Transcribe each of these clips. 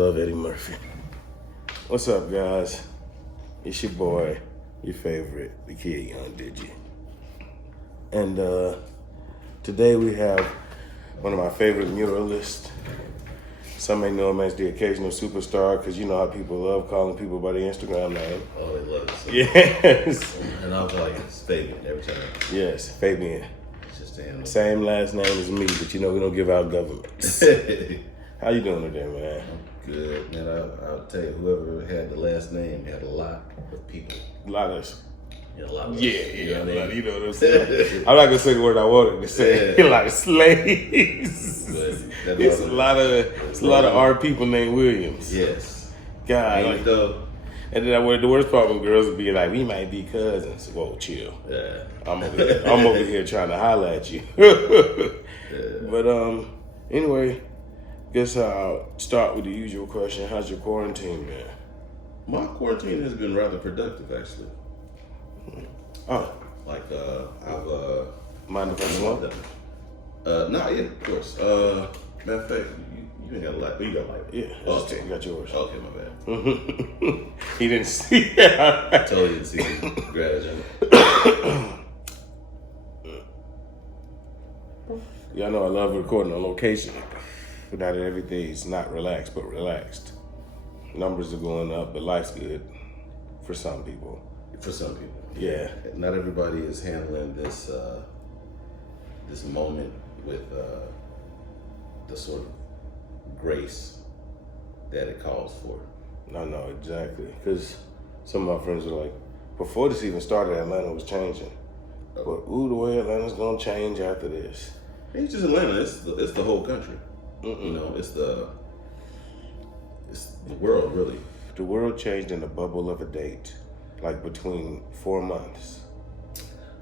love Eddie Murphy. What's up, guys? It's your boy, your favorite, the kid, Young Digi. And today we have one of my favorite muralists. Some may know him as the occasional superstar because you know how people love calling people by their Instagram name. Oh, they love it. So Yes. And I was like, it's Fabian every time. Yes, Fabian. It's just damn. Same last name as me, but you know we don't give out governments. How you doing today, man? Good, man. I'll tell you, whoever had the last name had a lot of people. A lot of Yeah, a lot of Yeah, you know what I mean? you know what I'm saying? I'm not gonna say the word I wanted to say. Yeah. A lot of slaves. It's a lot of our people named Williams. Yes. God. Like, though. And then the worst part when girls would be like, we might be cousins. Whoa, chill. Yeah. I'm over here trying to holler at you. Yeah. But anyway, guess I'll start with the usual question. How's your quarantine been? My quarantine has been rather productive, actually. Oh. Like, I've Mind if I smoke? Nah, yeah, of course. Matter of fact, you ain't got a light. You got a light. Yeah. Oh, okay. You got yours. Okay, my bad. He didn't see I totally didn't see you. Grab it. Y'all know I love recording on location. But not everything's not relaxed, but relaxed. Numbers are going up, but life's good for some people. For some people. Yeah. Not everybody is handling this this moment with the sort of grace that it calls for. No, exactly. Because some of my friends were like, before this even started, Atlanta was changing. But ooh, the way Atlanta's gonna change after this. It's just Atlanta. It's the whole country. Mm-mm. You know, it's the world, really. The world changed in the bubble of a date, like between 4 months.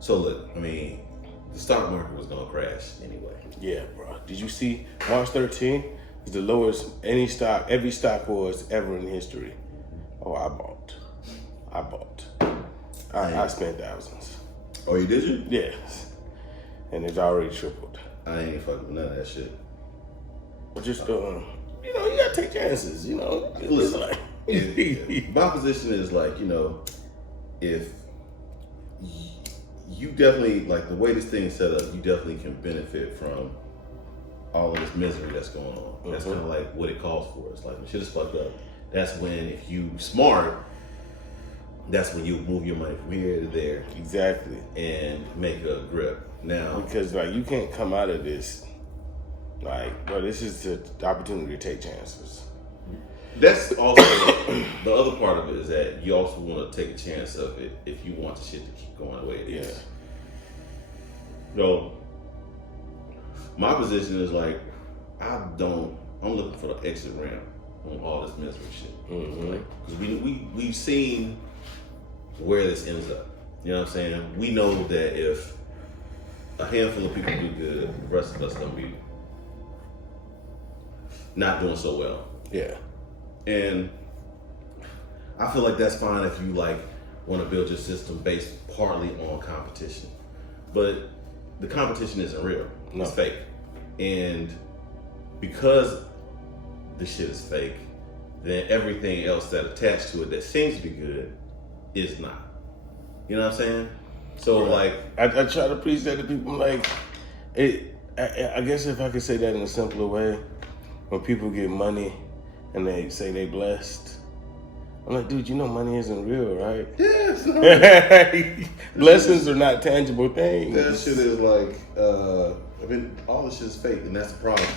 So look, I mean, the stock market was gonna crash anyway. Yeah, bro. Did you see March 13th is the lowest every stock was ever in history? Oh, I bought. I spent thousands. Oh, you did you? Yes. And it's already tripled. I ain't fucking with none of that shit. But just you gotta take chances, you know. Listen, like my position is like, you know, if you definitely, like the way this thing is set up, you definitely can benefit from all of this misery that's going on. That's kind of like what it calls for. It's like when shit is fucked up. That's when, if you smart, that's when you move your money from here to there. Exactly. And make a grip. Now, because like you can't come out of this like, bro, this is the opportunity to take chances. that's also the other part of it, is that you also want to take a chance of it if you want the shit to keep going the way it is. So my position is like, I'm looking for the exit ramp on all this misery shit. Because we've seen where this ends up. You know what I'm saying? We know that if a handful of people do good, the rest of us gonna be not doing so well. Yeah. And I feel like that's fine if you like want to build your system based partly on competition. But the competition isn't real. No. It's fake. And because the shit is fake, then everything else that attached to it that seems to be good is not. You know what I'm saying? So Right. like I try to preach that to people like I guess if I could say that in a simpler way, when people get money and they say they blessed, I'm like, dude, you know money isn't real, right? yes, no. Blessings are not tangible things. That shit is like, I mean, all this shit is fake, and that's the problem.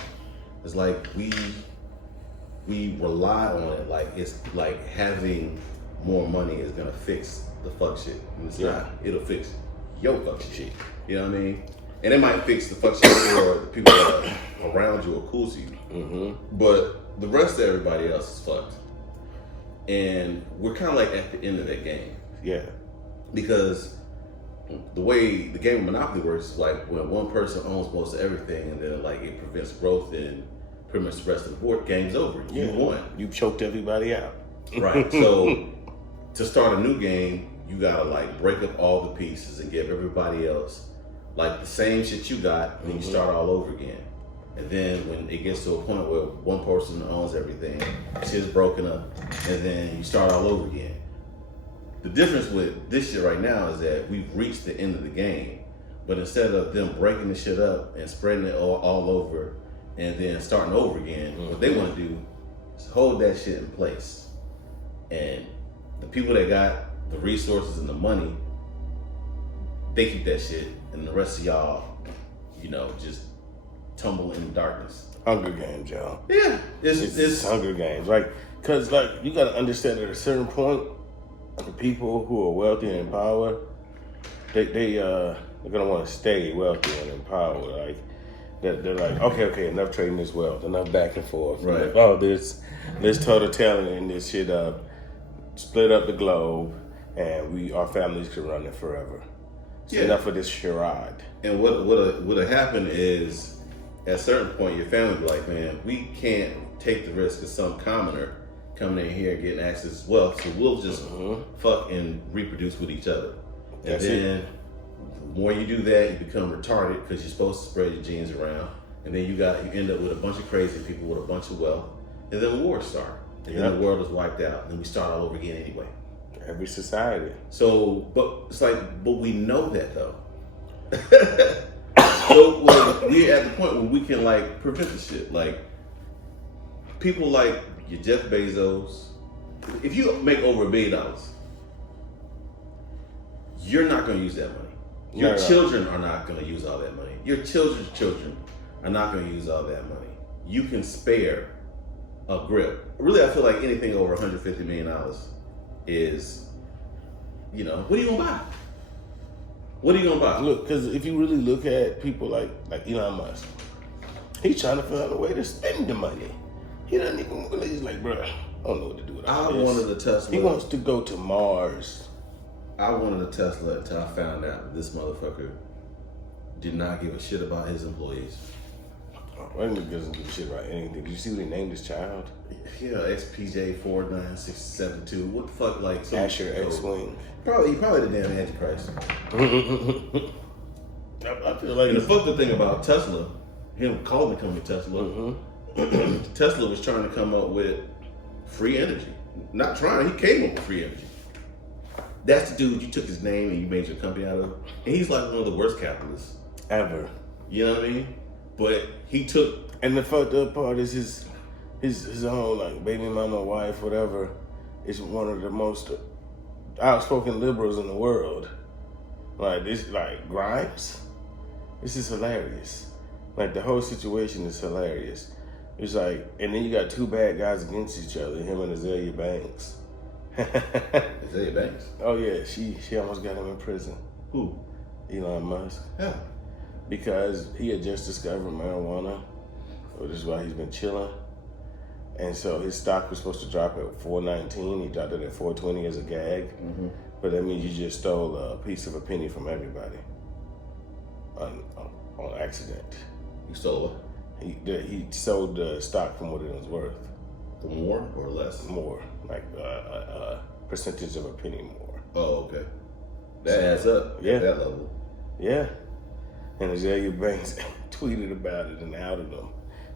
It's like we rely on it, like it's like having more money is gonna fix the fuck shit. And it's not. It'll fix your fuck shit. You know what I mean? And it might fix the fuck shit for the people that are around you or cool to you. But the rest of everybody else is fucked. And we're kind of like at the end of that game. Yeah. Because the way the game of Monopoly works is like when one person owns most of everything and then like it prevents growth and pretty much the rest of the board, game's over. You won. You choked everybody out. Right. So to start a new game, you gotta like break up all the pieces and give everybody else like the same shit you got and you start all over again. And then when it gets to a point where one person owns everything, shit's broken up, and then you start all over again. The difference with this shit right now is that we've reached the end of the game. But instead of them breaking the shit up and spreading it all over and then starting over again, what they want to do is hold that shit in place. And the people that got the resources and the money, they keep that shit, and the rest of y'all, just tumble in darkness. Hunger Games, y'all. Yeah, it's Hunger Games. Cause you gotta understand at a certain point, the people who are wealthy and in power, they're gonna want to stay wealthy and in power. Like they're like, okay, enough trading this wealth, enough back and forth. Right. Like, let's total talent this shit up, split up the globe, and our families can run it forever. So enough of this charade. And what happened is, at a certain point, your family be like, man, we can't take the risk of some commoner coming in here and getting access to wealth, so we'll just fuck and reproduce with each other. And then the more you do that, you become retarded because you're supposed to spread your genes around, and then you end up with a bunch of crazy people with a bunch of wealth, and then wars start, and then the world is wiped out, and we start all over again anyway. Every society. So, but we know that though. So we're at the point where we can prevent the shit. Like people like your Jeff Bezos. If you make over $1 billion, you're not going to use that money. Your children are not going to use all that money. Your children's children are not going to use all that money. You can spare a grip. Really, I feel like anything over $150 million is, what are you going to buy? What are you going to buy? Look, because if you really look at people like Elon Musk, he's trying to find a way to spend the money. He doesn't even, he's like, bro, I don't know what to do with all this. I wanted a Tesla. He wants to go to Mars. I wanted a Tesla until I found out that this motherfucker did not give a shit about his employees. That nigga doesn't give a shit about anything. Did you see what he named his child? Yeah, XPJ 49672. What the fuck, some Asher X-Wing. Probably the damn Antichrist. I feel like. And the fucked up thing about Tesla, him calling the company Tesla, Tesla was trying to come up with free energy. Not trying, he came up with free energy. That's the dude you took his name and you made your company out of. And he's like one of the worst capitalists ever. You know what I mean? But he took. And the fucked up part is his own baby mama, wife, whatever, is one of the most outspoken liberals in the world. Grimes. This is hilarious. The whole situation is hilarious. It's and then you got two bad guys against each other, him and Azalea Banks. Azalea Banks? Oh yeah, she almost got him in prison. Who? Elon Musk. Yeah. Because he had just discovered marijuana, which is why he's been chilling. And so his stock was supposed to drop at $4.19. He dropped it at $4.20 as a gag. Mm-hmm. But that means you just stole a piece of a penny from everybody on accident. You stole what? He sold the stock from what it was worth. More or less? More, a percentage of a penny more. Oh, okay. That adds up. Yeah. At that level. Yeah. And Azalea Banks tweeted about it and outed him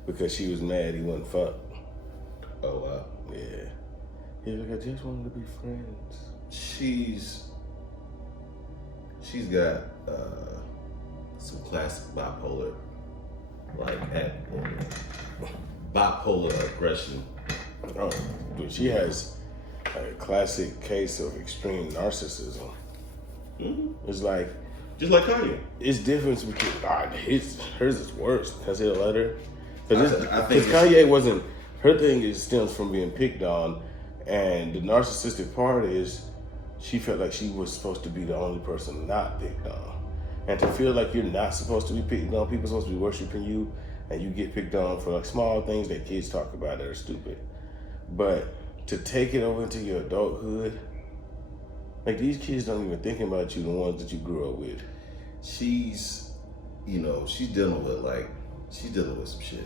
because she was mad he wasn't fucked. Oh, wow. Yeah. He's like, I just wanted to be friends. She's got some classic bipolar, bipolar aggression. Oh, but she has a classic case of extreme narcissism. Mm-hmm. It's just like Kanye. It's different because hers is worse because he'll let her. Because Kanye wasn't. Her thing stems from being picked on, and the narcissistic part is she felt like she was supposed to be the only person not picked on. And to feel like you're not supposed to be picked on, people are supposed to be worshiping you, and you get picked on for small things that kids talk about that are stupid. But to take it over into your adulthood, these kids don't even think about you, the ones that you grew up with. She's dealing with some shit.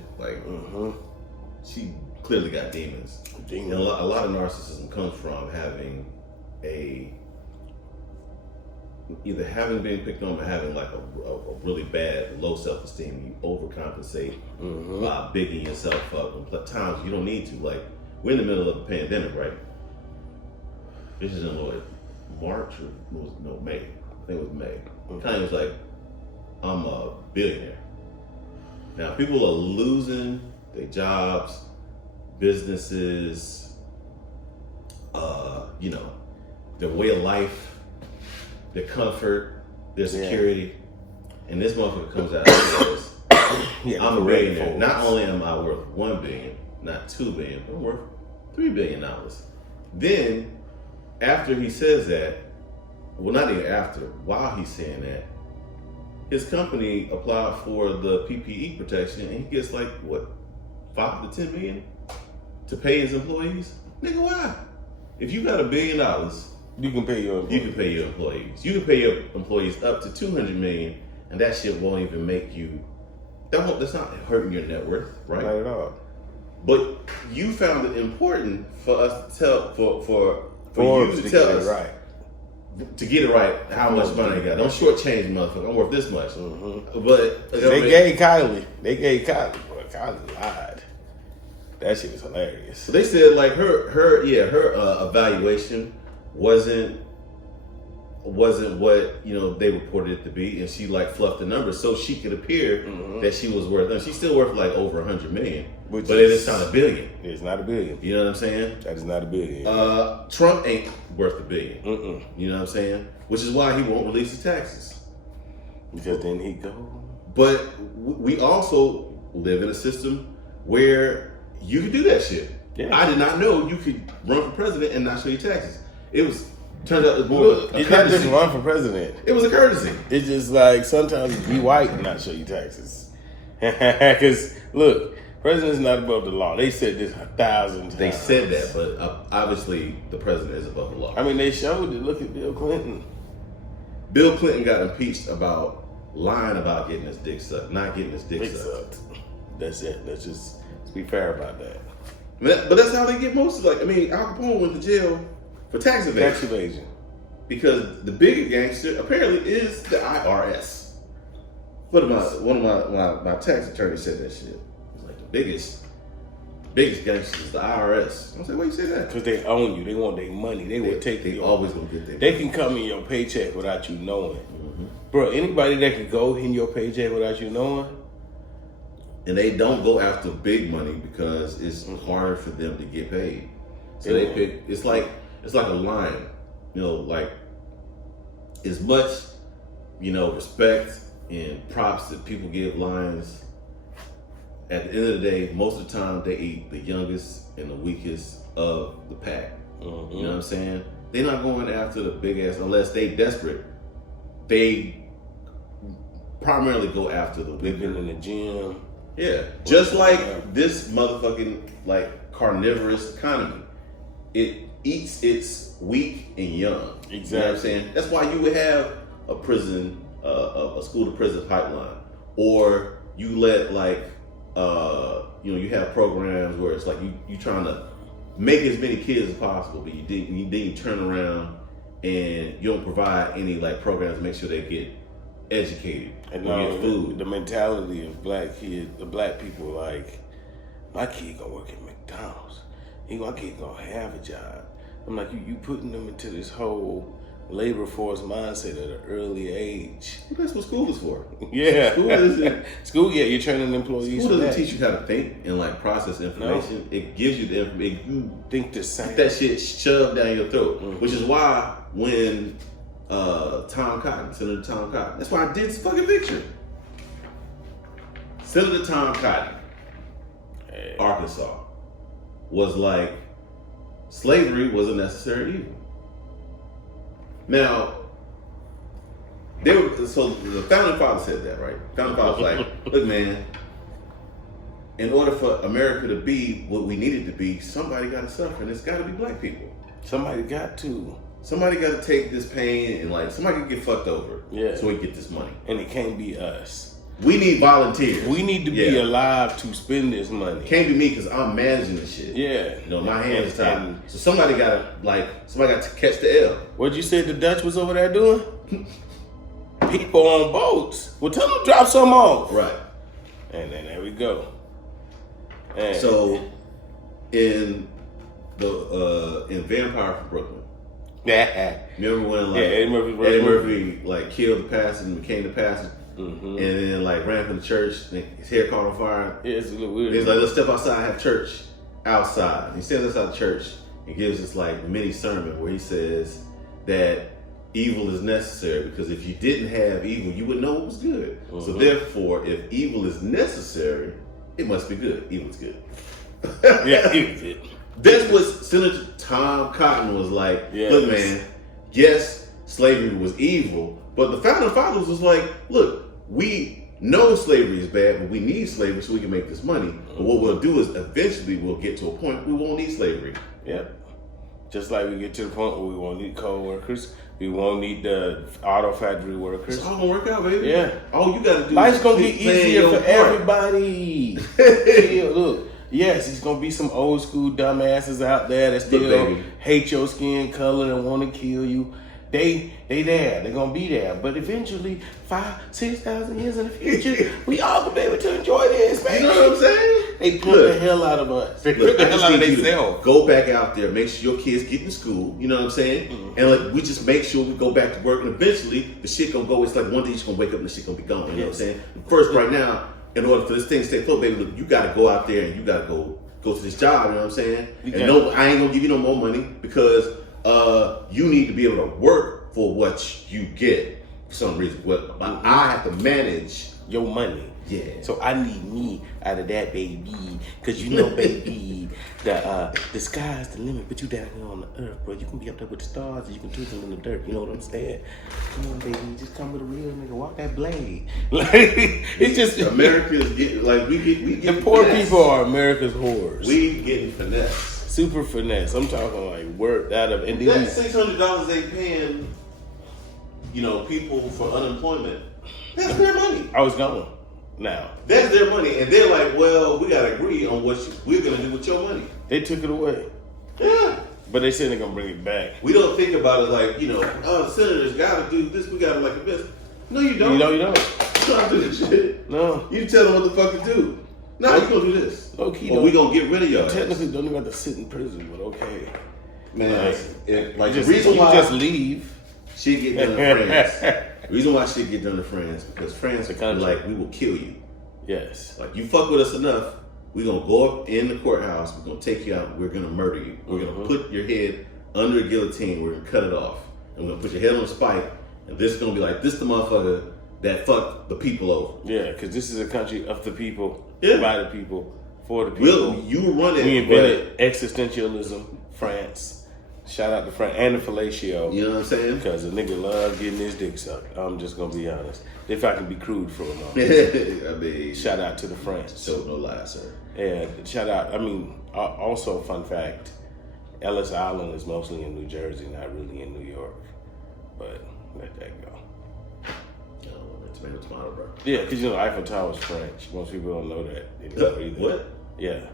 She clearly got demons. And a lot of narcissism comes from having either having been picked on or having like a really bad low self-esteem. You overcompensate by bigging yourself up. And times you don't need to. Like, we're in the middle of a pandemic, right? This is in March or May. I think it was May. Kanye was like, I'm a billionaire. Now people are losing their jobs, businesses, their way of life, their comfort, their security. And this motherfucker comes out and says, I'm a billionaire. Not only am I worth $1 billion, not $2 billion, but I'm worth $3 billion. Then, after he says that, well, not even after, while he's saying that, his company applied for the PPE protection and he gets like, what, 5 to 10 million to pay his employees? Nigga, why? If you got $1 billion, you can pay your employees. You can pay your employees. You can pay your employees up to $200 million, and that shit won't even make you. That's not hurting your net worth, right? Not at all. But you found it important for us to tell for you to tell us right. To get it right, how much money they got. Don't shortchange me, motherfucker. I'm worth this much. But they gave Kylie. Boy, Kylie lied. That shit was hilarious. So they said like her evaluation wasn't what they reported it to be, and she like fluffed the numbers so she could appear that she was worth. And she's still worth like over $100 million, but it's not $1 billion. It's not $1 billion. You know what I'm saying? That is not $1 billion. Trump ain't worth $1 billion. You know what I'm saying? Which is why he won't release his taxes. Because then he go. But we also live in a system where you can do that shit. Yeah. I did not know you could run for president and not show your taxes. Turned out it was more of a you courtesy. can't just run for president. It was a courtesy. It's just like sometimes be white and not show your taxes. Because look, president's not above the law. They said this 1,000 times. They said that, but obviously the president is above the law. I mean, they showed it. Look at Bill Clinton. Bill Clinton got impeached about lying about getting his dick sucked, not getting his dick sucked. That's it. Let's be fair about that. But that's how they get most of it. Like, I mean, Al Capone went to jail for tax evasion. Because the bigger gangster apparently is the IRS. One of my tax attorneys said that shit. It's like the biggest gangster is the IRS. I was like, why you say that? Because they own you. They want their money. They always gonna get their money. They can come in your paycheck without you knowing. Bro, anybody that can go in your paycheck without you knowing. And they don't go after big money because it's hard for them to get paid. So they pick. It's like a lion. Like as much respect and props that people give lions. At the end of the day, most of the time they eat the youngest and the weakest of the pack. You know what I'm saying? They're not going after the big ass unless they desperate. They primarily go after the They've been in the gym. Yeah, just like this motherfucking like carnivorous economy. It eats its weak and young. Exactly. You know what I'm saying? That's why you would have a prison, a school to prison pipeline, or you let like, you have programs where it's like you trying to make as many kids as possible, but you turn around and you don't provide any like programs to make sure they get educated and get food. The mentality of black kids, the black people, like, my kid gonna work at McDonald's. My kid gonna have a job. I'm like, you putting them into this whole labor force mindset at an early age. That's what school is for. Yeah. School isn't. School, yeah, you're training employees. School doesn't teach you how to think and like process information. No. It gives you the information. You think the same. Get that shit shoved down your throat. Which is why when Senator Tom Cotton, that's why I did this fucking picture. Senator Tom Cotton, Arkansas, was like, slavery was a necessary evil. Now, so the founding father said that, right? Founding father was like, look, man, in order for America to be what we need it to be, somebody got to suffer, and it's got to be black people. Somebody got to. Somebody got to take this pain, and like somebody can get fucked over, yeah, so we get this money. And it can't be us. We need volunteers. We need to be alive to spend this money. Can't be me because I'm managing this shit. Yeah. You know, my hands are tied. So somebody got to catch the L. What'd you say the Dutch was over there doing? People on boats. Well, tell them to drop some off. Right. And then there we go. And so in Vampire from Brooklyn. Remember when Eddie Murphy like killed the pastor and became the pastor? Mm-hmm. And then like ran from the church, and his hair caught on fire. Yeah, it's a little weird. He's like, let's step outside, have church outside. And he stands outside the church and gives this like mini sermon where he says that evil is necessary because if you didn't have evil, you would know it was good. Mm-hmm. So therefore, if evil is necessary, it must be good. Evil's good. Yeah, evil's good. That's what Senator Tom Cotton was like. Yes. Look, man, yes, slavery was evil, but the founding fathers was like, look, we know slavery is bad, but we need slavery so we can make this money. But what we'll do is eventually we'll get to a point we won't need slavery. Yep. Just like we get to the point where we won't need coal workers, we won't need the auto factory workers. It's all gonna work out, baby. Yeah. All you gotta do life's is gonna get easier for everybody. Look. Yes, it's gonna be some old school dumbasses out there that still hate your skin color and want to kill you. They there. They're gonna be there. But eventually, 5,000-6,000 years in the future, we all gonna be able to enjoy this, man. You know what I'm saying? They put the hell out of us. They put the hell out of themselves. Go back out there, make sure your kids get in school. You know what I'm saying? Mm-hmm. And like we just make sure we go back to work, and eventually the shit gonna go. It's like one day you're just gonna wake up and the shit gonna be gone. You know what I'm saying? First, right now, in order for this thing to stay afloat, baby, look, you gotta go out there and you gotta go to this job. You know what I'm saying? And no, I ain't gonna give you no more money because you need to be able to work for what you get for some reason. Well, I have to manage your money. Yeah. So I need me out of that, baby. Cause you know, baby, the sky's the limit, but you down here on the earth, bro. You can be up there with the stars and you can twinkle in the dirt. You know what I'm saying? Come on, baby, just come with a real nigga. Walk that blade. Like it's just America's getting like we get the poor finesse. people are America's whores. We getting finesse. Super finesse. I'm talking like worked out of and that $600 they paying, you know, people for unemployment. That's their money. I was going. Now that's their money, and they're like, "Well, we gotta agree on what we're gonna do with your money." They took it away. Yeah, but they said they're gonna bring it back. We don't think about it like, you know, oh, the senators gotta do this. We gotta like a business. No, you don't. No, you don't. You don't do this shit. No, you tell them what the fuck to do. No, you gonna do this. Okay, or we gonna get rid of y'all. Technically, don't even have to sit in prison, but okay. Man, like the just, reason why just leave. Shit get done in France. The reason why shit get done in France because France are like, we will kill you. Yes. Like you fuck with us enough, we're gonna go up in the courthouse, we're gonna take you out, we're gonna murder you. We're gonna put your head under a guillotine, we're gonna cut it off. And we're gonna put your head on a spike, and this is gonna be like, this the motherfucker that fucked the people over. Yeah, because this is a country of the people, by the people, for the people. You run it. We invented existentialism, France. Shout out to France and the fellatio. You know what I'm saying? Because a nigga love getting his dick sucked. I'm just gonna be honest. If I can be crude for a moment. I mean, shout out to the French. So no lie, sir. Yeah, shout out. I mean, also fun fact, Ellis Island is mostly in New Jersey, not really in New York. But let that go. Tomato, bro. Yeah, because you know Eiffel Tower is French. Most people don't know that anymore either. What? Yeah,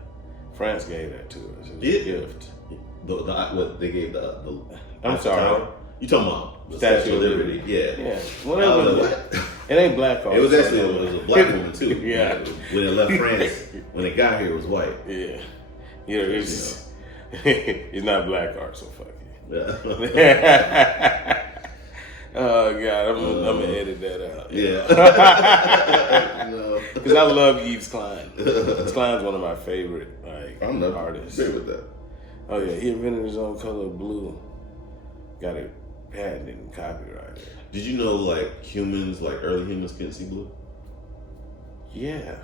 France gave that to us. It was a gift. What they gave the I'm sorry. Tower? You talking about the Statue of Liberty? Yeah. Whatever. What? It ain't black. It was actually it was a black woman too. Yeah. When it left France, when it got here, it was white. Yeah. Yeah. It's it's not black art, so fuck it. Yeah. Oh God, I'm gonna edit that out. Yeah. Because I love Yves Klein. Yves Klein's one of my favorite artists. Agree with that. Oh yeah, he invented his own color of blue. Got it patented and copyrighted. Did you know like humans, like early humans couldn't see blue? Yeah.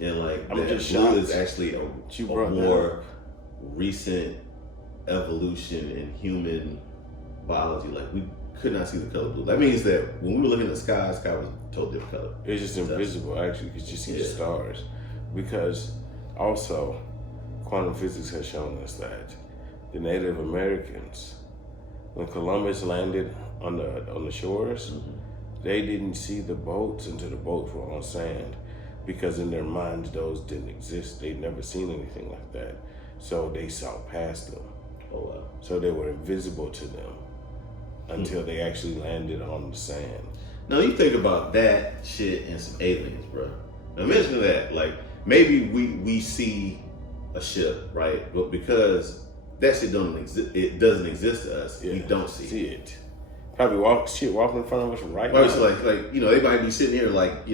And like I'm just blue shocked. is actually a more recent evolution in human biology. Like we could not see the color blue. That means that when we were looking at the sky was a totally different color. It's just invisible actually because you see the stars. Because also quantum physics has shown us that the Native Americans, when Columbus landed on the shores, they didn't see the boats until the boats were on sand, because in their minds those didn't exist. They'd never seen anything like that, so they saw past them. Oh wow! So they were invisible to them until they actually landed on the sand. Now you think about that shit and some aliens, bro. Now mention that, like maybe we see a ship, right? But because that shit it doesn't exist to us. We don't see it. Probably walking in front of us right now. It's like they might be sitting here like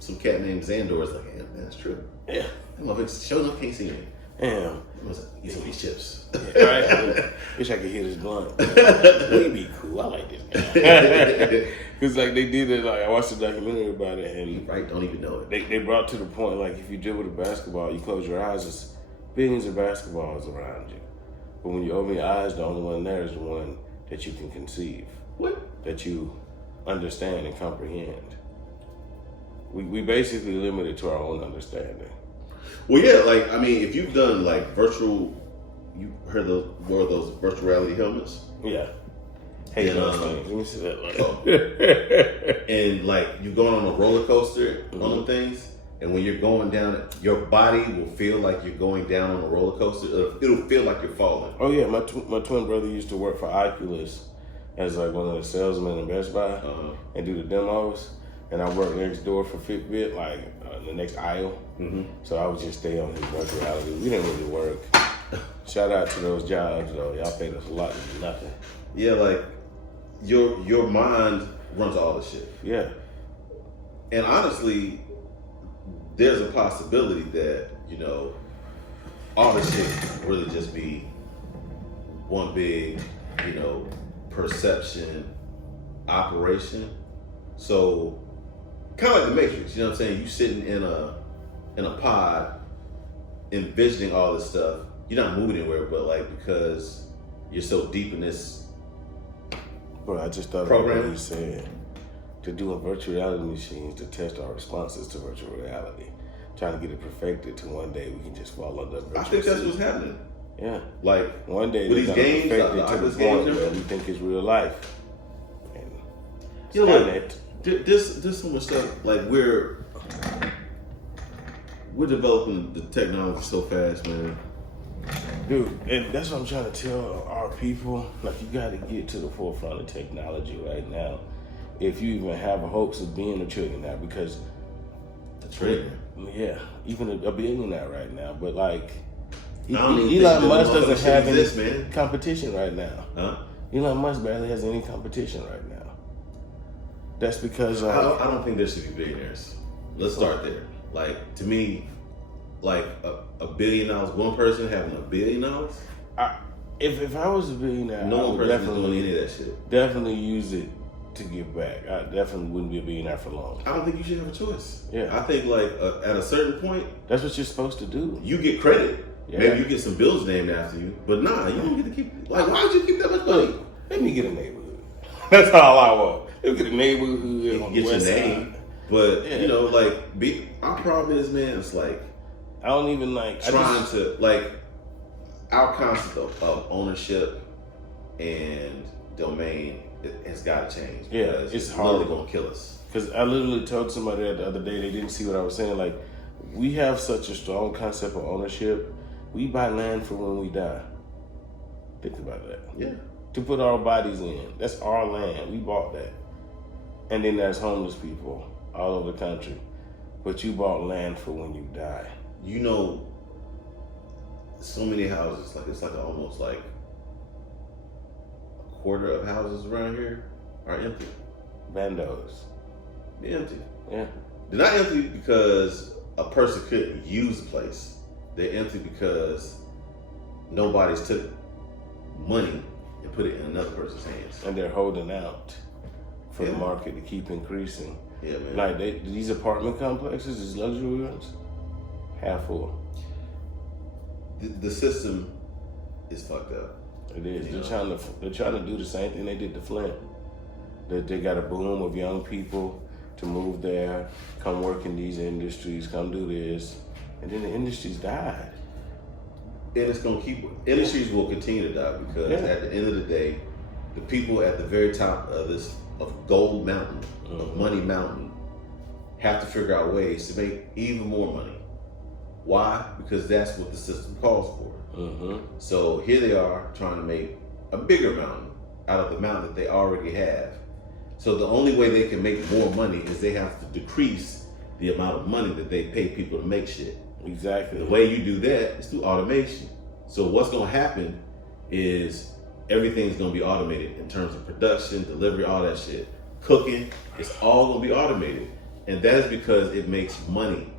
some cat named Xandor is like, yeah, man, that's true. Yeah, that motherfucker showing up can't see me. Damn. Get some of these chips. Yeah, right? Wish I could hit his blunt. We'd be cool. I like this guy. Because like they did it, like I watched a documentary about it, and right, don't even know it. They brought to the point, like if you dribble the basketball, you close your eyes, there's billions of basketballs around you. But when you open your eyes, the only one there is the one that you can conceive. What? That you understand and comprehend. We basically limit it to our own understanding. Well, yeah, like, I mean, if you've done, like, you heard those virtual reality helmets? Yeah. Hey, let me see that. And, like, you're going on a roller coaster on them things, and when you're going down, your body will feel like you're going down on a roller coaster. It'll feel like you're falling. Oh, yeah, my twin brother used to work for Oculus as, like, one of the salesmen in Best Buy and do the demos. And I worked next door for Fitbit, like the next aisle. So I would just stay on his virtual reality. We didn't really work. Shout out to those jobs, though. Y'all paid us a lot to do nothing. Yeah, like your mind runs all the shit. Yeah. And honestly, there's a possibility that all this shit really just be one big perception operation. So kind of like the Matrix, you know what I'm saying? You sitting in a pod, envisioning all this stuff. You're not moving anywhere, but like because you're so deep in this. Bro, I just thought program. About what you said. To do a virtual reality machines to test our responses to virtual reality, trying to get it perfected to one day we can just fall under virtual. I think that's reality. what's happening. Yeah, like one day with these games, perfect it to the point where we think it's real life. And There's so much stuff. Like we're developing the technology so fast, man. Dude, and that's what I'm trying to tell our people. Like, you got to get to the forefront of technology right now. If you even have hopes of being a trillionaire, because a trillionaire, yeah, even a billionaire right now. But like, Elon Musk doesn't have any competition right now. Huh? Elon Musk barely has any competition right now. That's because I don't think there should be billionaires. Let's start there. Like, to me, like $1 billion, one person having $1 billion. If I was a billionaire, no I would person is doing any of that shit. Definitely use it to give back. I definitely wouldn't be a billionaire for long. I don't think you should have a choice. Yeah, I think like at a certain point, that's what you're supposed to do. You get credit. Yeah. Maybe you get some bills named after you, but nah, you don't get to keep. Like, why would you keep that much money? Let me get a neighborhood. That's all I want. Let me get a neighborhood. You on get the west your name, side. but our problem is, man, it's like I don't even like trying to like our concept of ownership and domain has got to change. Yeah, it's hard. Going to kill us. Because I literally told somebody that the other day, they didn't see what I was saying. Like, we have such a strong concept of ownership. We buy land for when we die. Think about that. Yeah. To put our bodies in. That's our land. We bought that. And then there's homeless people all over the country. But you bought land for when you die. You know, so many houses, like it's like almost like a quarter of houses around here are empty. Bandos. They're empty. Yeah. They're not empty because a person couldn't use the place. They're empty because nobody's took money and put it in another person's hands. And they're holding out for the market to keep increasing. Yeah, man. Like these apartment complexes, these luxury ones, half full. The system is fucked up. It is. They're trying to do the same thing they did to Flint. They got a boom of young people to move there, come work in these industries, come do this, and then the industries died. And it's gonna industries will continue to die because at the end of the day, the people at the very top of this gold mountain, of money mountain, have to figure out ways to make even more money. Why? Because that's what the system calls for. So here they are trying to make a bigger mountain out of the mountain that they already have. So the only way they can make more money is they have to decrease the amount of money that they pay people to make shit. Exactly. The way you do that is through automation. So what's going to happen is everything's going to be automated in terms of production, delivery, all that shit. Cooking, it's all going to be automated. And that is because it makes money.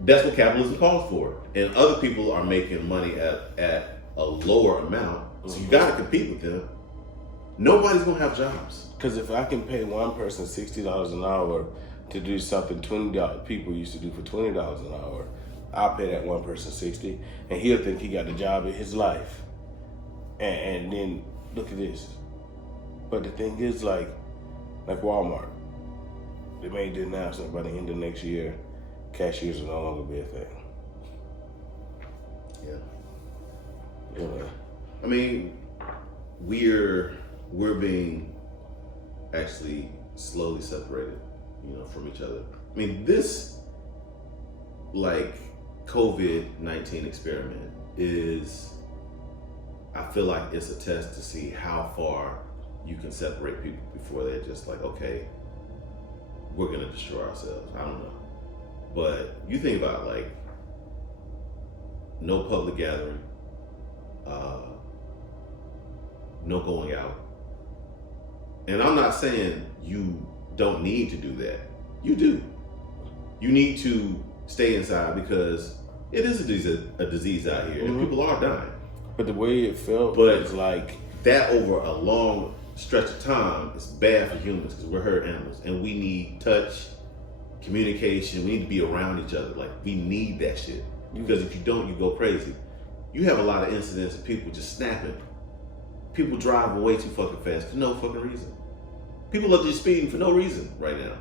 That's what capitalism calls for. And other people are making money at a lower amount. So you got to compete with them. Nobody's going to have jobs. Because if I can pay one person $60 an hour to do something people used to do for $20 an hour, I'll pay that one person $60, and he'll think he got the job of his life. And then look at this. But the thing is, like Walmart, they made the announcement by the end of next year, cashiers will no longer be a thing. Yeah. I mean, we're being actually slowly separated, from each other. I mean, this COVID-19 experiment is, I feel like it's a test to see how far you can separate people before they're just like, okay, we're gonna destroy ourselves. I don't know. But you think about no public gathering, no going out. And I'm not saying you don't need to do that. You do. You need to stay inside because it is a disease out here and people are dying. But the way it felt was like that over a long stretch of time is bad for humans because we're herd animals and we need touch, communication. We need to be around each other. We need that shit because if you don't, you go crazy. You have a lot of incidents of people just snapping. People driving way too fucking fast for no fucking reason. People are just speeding for no reason right now.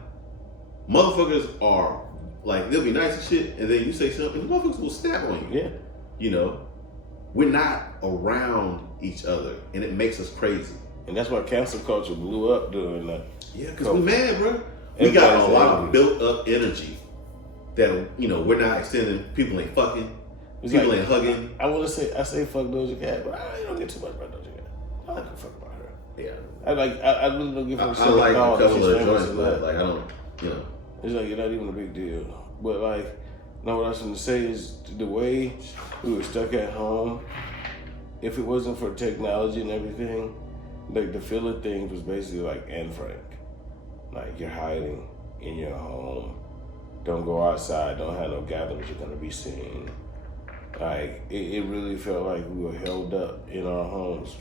Motherfuckers are they'll be nice and shit, and then you say something, the motherfuckers will snap on you. Yeah. We're not around each other, and it makes us crazy. And that's why cancel culture blew up during that. Yeah, because we're mad, bro. We got a lot of built up energy that, we're not extending. People ain't fucking. People ain't hugging. I say fuck Doja Cat, but I don't get too much about Doja Cat. I don't give a fuck about her. Yeah. I really don't give a shit. I like a couple of joints, but I don't, It's it's not even a big deal. But what I was going to say is the way we were stuck at home, if it wasn't for technology and everything, the feel of things was basically like Anne Frank. You're hiding in your home. Don't go outside. Don't have no gatherings you're going to be seen. It really felt like we were held up in our homes.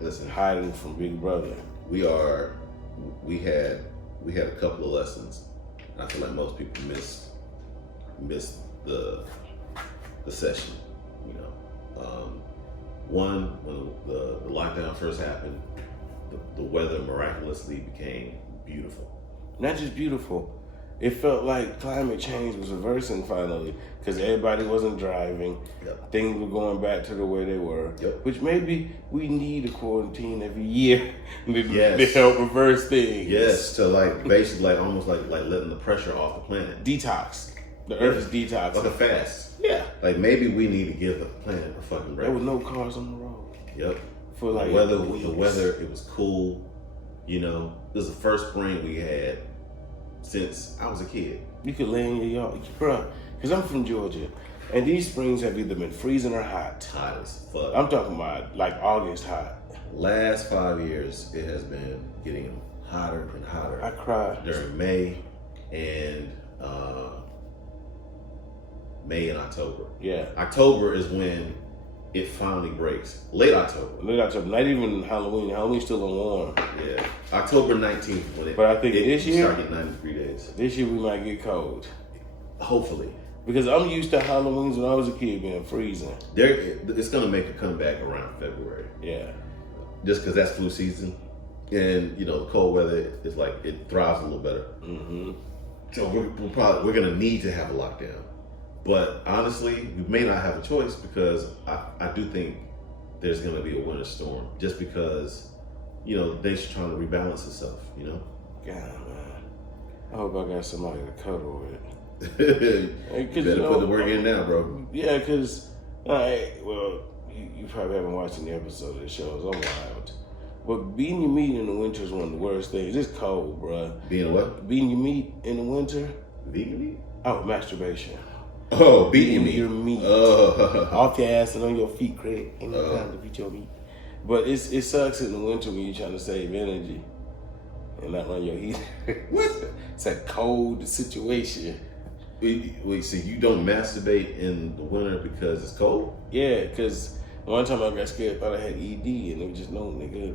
Listen, hiding from Big Brother. We had a couple of lessons. I feel like most people missed the session. One, when the lockdown first happened, the weather miraculously became beautiful. Not just beautiful. It felt like climate change was reversing finally because everybody wasn't driving. Yep. Things were going back to the way they were. Yep. Which maybe we need a quarantine every year to help reverse things. Yes, to basically almost like letting the pressure off the planet. Detox. The earth is detoxing. Like a fast. Yeah. Maybe we need to give the planet a fucking break. There was no cars on the road. Yep. For the weather, it was cool. This is the first spring we had since I was a kid. You could lay in your yard, bro. Because I'm from Georgia, and these springs have either been freezing or hot. Hot as fuck. I'm talking about August hot. Last 5 years, it has been getting hotter and hotter. I cried during May and October. Yeah. October is when it finally breaks. Late October. Not even Halloween. Halloween's still warm. Yeah. October 19th when it. But I think this year, start getting 93 days. This year we might get cold. Hopefully. Because I'm used to Halloweens when I was a kid being freezing. It's gonna make a comeback around February. Yeah. Just because that's flu season, and the cold weather is it thrives a little better. Mm-hmm. So we're gonna need to have a lockdown. But honestly, we may not have a choice because I do think there's going to be a winter storm just because nature trying to rebalance itself. God, man. I hope I got somebody to cuddle with. You better put the work in now, bro. Yeah, because, you probably haven't watched any episode of the shows. I'm wild. But beating your meat in the winter is one of the worst things. It's cold, bruh. Being what? Beating your meat in the winter. Beating your meat? Oh, masturbation. Oh, beating your meat. Oh. Off your ass and on your feet, Craig. Ain't no time to beat your meat. But it sucks in the winter when you're trying to save energy and not run your heater. What? It's a cold situation. Wait, so you don't masturbate in the winter because it's cold? Yeah, because one time I got scared, thought I had ED, and it was just, no, nigga,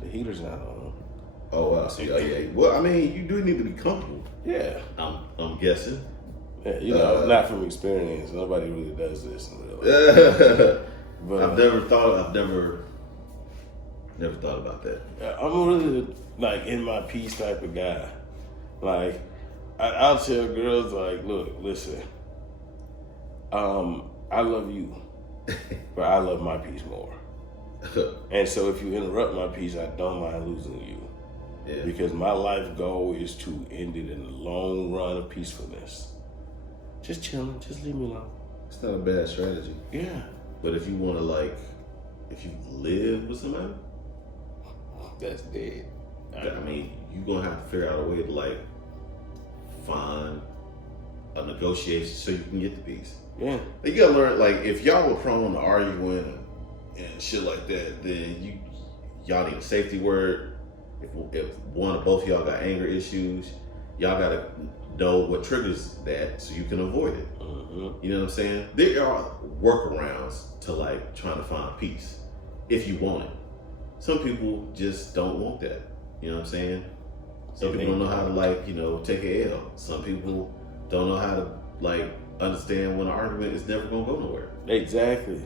the heater's not on. Oh, wow. Yeah. Well, I mean, you do need to be comfortable. Yeah. I'm guessing. Yeah, not from experience. Nobody really does this in real life. But I've never thought about that. I'm really like in my peace type of guy. Like I'll tell girls like, look, listen, I love you, but I love my peace more. And so if you interrupt my peace, I don't mind losing you. Yeah. Because my life goal is to end it in the long run of peacefulness. Just chilling, just leave me alone. It's not a bad strategy. Yeah. But if you want to if you live with somebody, that's dead. I mean, you're going to have to figure out a way to find a negotiation so you can get the peace. Yeah. You got to learn, if y'all were prone to arguing and shit like that, then y'all need a safety word. If one or both of y'all got anger issues, y'all got to know what triggers that so you can avoid it. You know what I'm saying? There are workarounds to trying to find peace if you want it. Some people just don't want that. You know what I'm saying? Some people don't know how to take an L. Some people don't know how to understand when an argument is never gonna go nowhere. Exactly.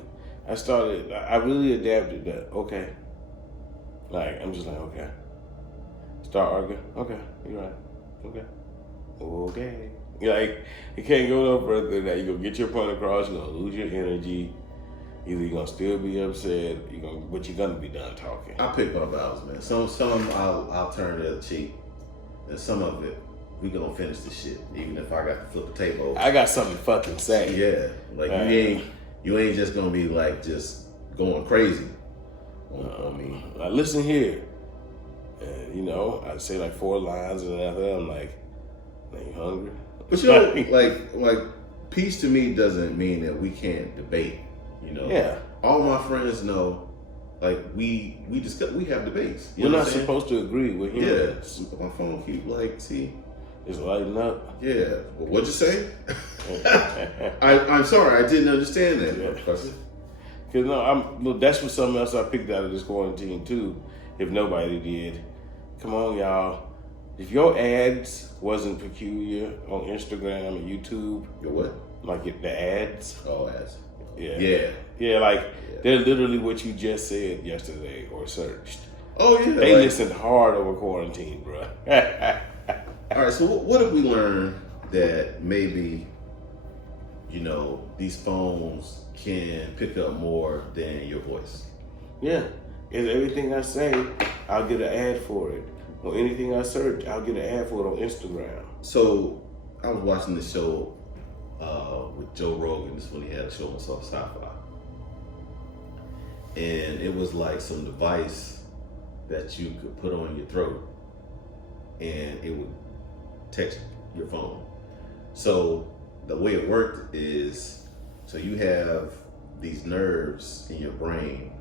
I really adapted that. Okay. I'm just okay. Start arguing. Okay, you're right. Okay. You can't go no further than that. You're going to get your point across. You're going to lose your energy. Either you're going to still be upset, but you're going to be done talking. I pick my battles, man. Some I'll turn the other cheek. And some of it, we going to finish this shit. Even if I got to flip the table. I got something to fucking say. Yeah. You ain't just going to be just going crazy on me. Now listen here. And, I say 4 lines and after that I'm like, are you hungry? But peace to me doesn't mean that we can't debate. Yeah. All my friends know, we have debates. We're not supposed to agree with him. Yeah. My phone keep see. It's lighting up. Yeah. Well, what'd you say? I'm sorry, I didn't understand that. Yeah. Because that's what something else I picked out of this quarantine too. If nobody did, come on, y'all. If your ads wasn't peculiar on Instagram and YouTube, your what? The ads. Oh, ads. Yeah. Yeah, they're literally what you just said yesterday or searched. Oh yeah. They listened hard over quarantine, bro. All right. So what have we learned that maybe these phones can pick up more than your voice? Yeah. Because everything I say, I'll get an ad for it. Or anything I search, I'll get an ad for it on Instagram. So I was watching the show with Joe Rogan. This is when he had a show on Sci-Fi. And it was some device that you could put on your throat and it would text your phone. So the way it worked is, so you have these nerves in your brain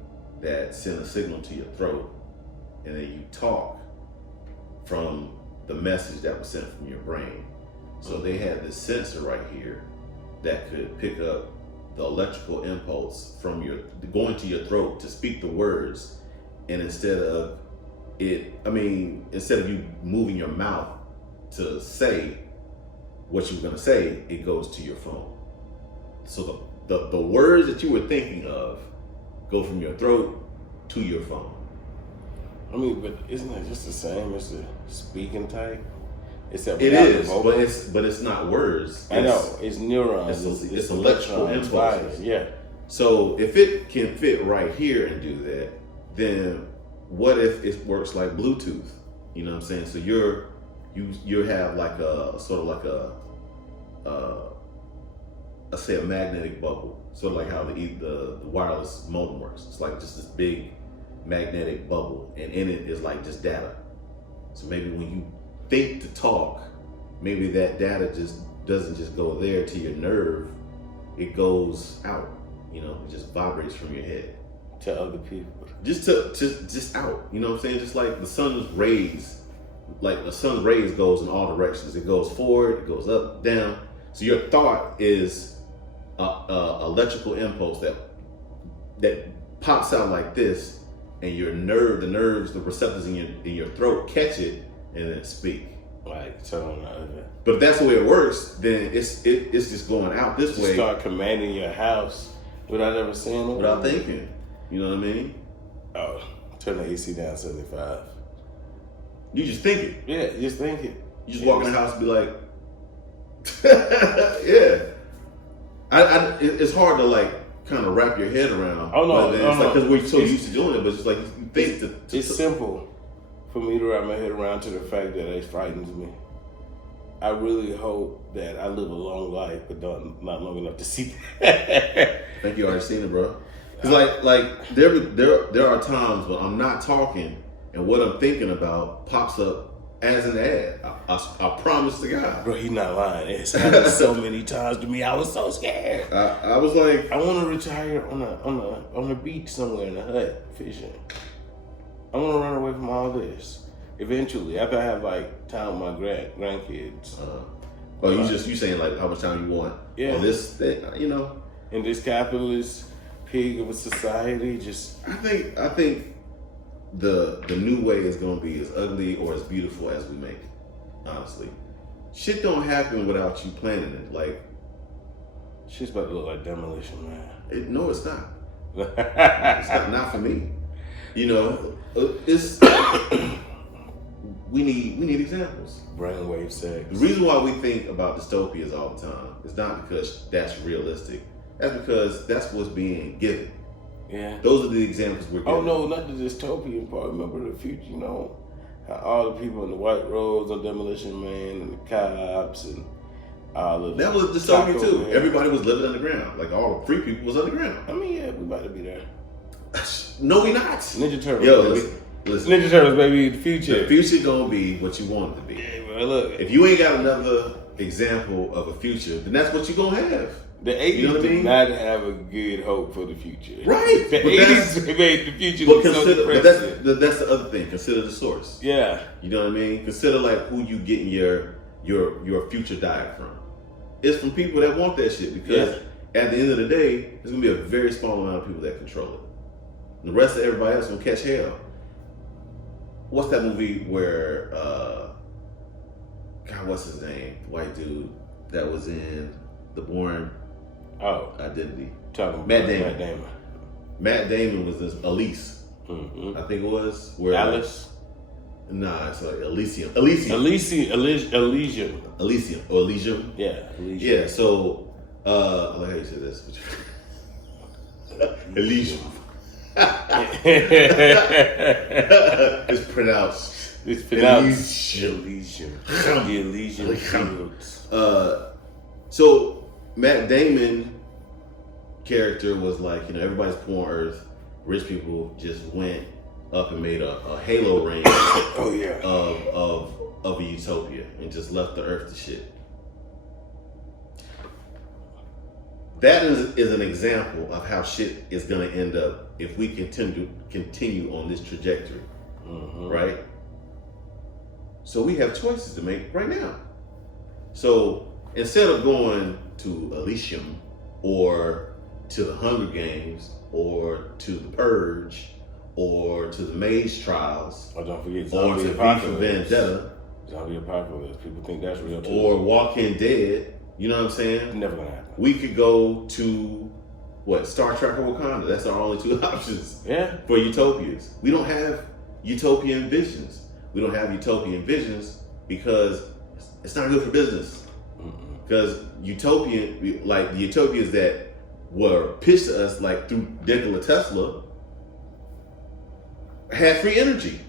that send a signal to your throat, and then you talk from the message that was sent from your brain. So they had this sensor right here that could pick up the electrical impulse from going to your throat to speak the words, and instead of you moving your mouth to say what you were gonna say, it goes to your phone. So the words that you were thinking of go from your throat to your phone. But isn't it just the same as the speaking type? It is, but it's not words. I know, it's neurons. It's electrical impulses. Yeah. So if it can fit right here and do that, then what if it works like Bluetooth? You know what I'm saying? So you have like a sort of like let's say a magnetic bubble, sort of like how the wireless modem works. It's like just this big magnetic bubble, and in it is like just data. So maybe when you think to talk, maybe that data just doesn't just go there to your nerve, it goes out. You know, it just vibrates from your head to other people. Just out. You know what I'm saying? Just like the sun's rays, like the sun's rays goes in all directions. It goes forward, it goes up, down. So your thought is a electrical impulse that pops out like this, and the nerves, the receptors in your throat catch it and then speak. Like telling the other. But if that's the way it works, then it's just going out this way. Start commanding your house without ever saying it. Without thinking. You know what I mean? Oh, turn the AC down 75. You just think it. Yeah, just think it. You just walk in the house and be like, yeah. It's hard to like kind of wrap your head around. Oh no, because we're so used to doing it, but it's like you think it's simple for me to wrap my head around to the fact that it frightens me. I really hope that I live a long life, but not long enough to see that. I think you already seen it, bro. Because like there are times when I'm not talking and what I'm thinking about pops up as an ad. I promise to God. Bro, he's not lying. It's happened so many times to me. I was so scared. I was like, I want to retire on the beach somewhere in a hut fishing. I want to run away from all this. Eventually, after I have like time with my grandkids. You saying like how much time you want on this thing, you know? In this capitalist pig of a society, just I think the new way is gonna be as ugly or as beautiful as we make it. Honestly, shit don't happen without you planning it. Like shit's about to look like Demolition Man. No, it's not. It's not for me. You know, it's we need examples. Brainwave sex. The reason why we think about dystopias all the time is not because that's realistic. That's because that's what's being given. Yeah. Those are the examples we're getting. Oh no, not the dystopian part. Remember the future, you know, how all the people in the white robes on Demolition Man and the cops and all of that was dystopia too. Everybody was living underground. Like all the free people was underground. I mean, yeah, we about to be there. No, we not. Ninja Turtles. Yo, listen. Ninja Turtles, baby, the future. The future gonna be what you want it to be. Yeah, bro, look. If you ain't got another example of a future, then that's what you gonna have. The 80s did not have a good hope for the future. Right. The 80s made the future look so depressing. But that's the other thing. Consider the source. Yeah. You know what I mean? Consider like who you getting your future diet from. It's from people that want that shit because at the end of the day, there's gonna be a very small amount of people that control it. And the rest of everybody else gonna catch hell. What's that movie where God, what's his name? The white dude that was in The Bourne Identity. Talking about Matt Damon. Matt Damon was this Elise. Mm-hmm. I think it was where Alice. Nah, it's like Elysium. Elysium. Yeah. Elysium. Yeah. So I like how you said this. Elysium. It's pronounced Elysium. The Elysium Fields. So Matt Damon character was like, you know, everybody's poor on Earth. Rich people just went up and made a halo ring of a utopia and just left the Earth to shit. That is an example of how shit is gonna end up if we continue on this trajectory. Mm-hmm. Right? So we have choices to make right now. So instead of going to Elysium or to the Hunger Games or to the Purge or to the Maze Trials or don't forget or to V for Vendetta, Zombie Apocalypse, people think that's real too. or Walking Dead, you know what I'm saying? Never gonna happen. We could go to Star Trek or Wakanda. That's our only two options. Yeah. For utopias. We don't have utopian visions. We don't have utopian visions because it's not good for business. Because the utopias that were pitched to us like through Nikola Tesla had free energy.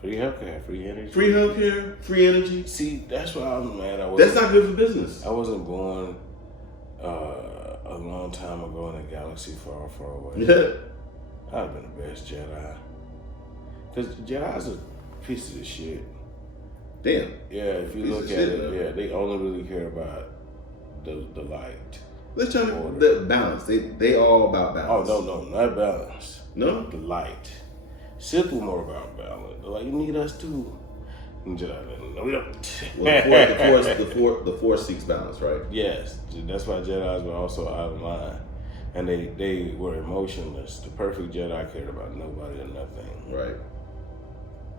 Free healthcare, free energy. Free healthcare, free energy. See, that's why I'm mad. That's not good for business. I wasn't born a long time ago in a galaxy far, far away. Yeah. I'd have been the best Jedi. Because Jedi's a piece of shit. Damn. Yeah, if you look at it, yeah, they only really care about the light. Let's try the balance. They all about balance. Oh, no, not balance. No? The light. Sith were more about balance. They're like, you need us too. And Jedi, no, we don't. Well, the force seeks balance, right? Yes, that's why Jedis were also out of line. And they were emotionless. The perfect Jedi cared about nobody or nothing. Right.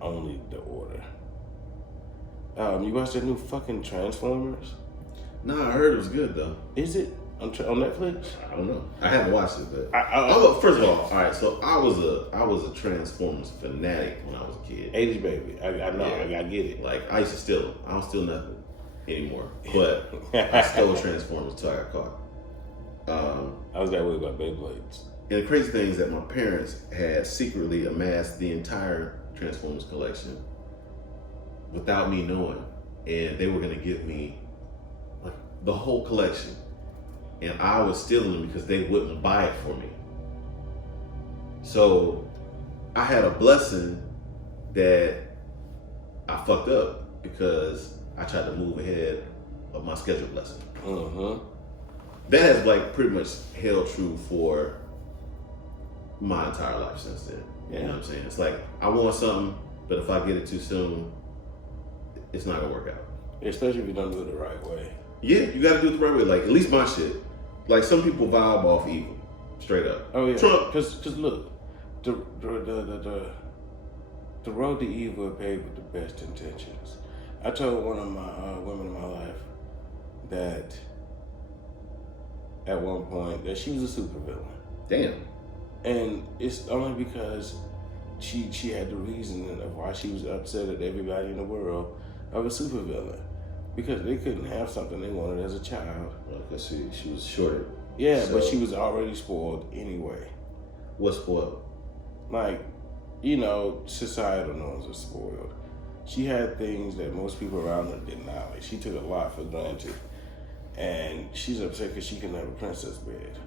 Only the order. You watched that new fucking Transformers? Nah, I heard it was good though. Is it on Netflix? I don't know. I haven't watched it, but first of all right. So I was a Transformers fanatic when I was a kid. 80s baby. I know. Yeah. I get it. Like I used to steal them. I don't steal nothing anymore. But I stole Transformers until I got caught. I was that way about Beyblades. And the crazy thing is that my parents had secretly amassed the entire Transformers collection without me knowing, and they were going to give me like the whole collection, and I was stealing them because they wouldn't buy it for me. So I had a blessing that I fucked up because I tried to move ahead of my scheduled blessing. Mm-hmm. That has like pretty much held true for my entire life since then. You know what I'm saying? It's like I want something, but if I get it too soon, it's not gonna work out. Especially if you don't do it the right way. Yeah, you gotta do it the right way. Like at least my shit. Like some people vibe off evil, straight up. Oh yeah. Trump. Because look, the road to evil is paved with the best intentions. I told one of my women in my life that at one point that she was a supervillain. Damn. And it's only because she had the reason of why she was upset at everybody in the world of a supervillain. Because they couldn't have something they wanted as a child. Well, because she was shorted. Yeah, so, but she was already spoiled anyway. What's spoiled? Like, societal norms are spoiled. She had things that most people around her did not. Like, she took a lot for granted. And she's upset because she couldn't have a princess bed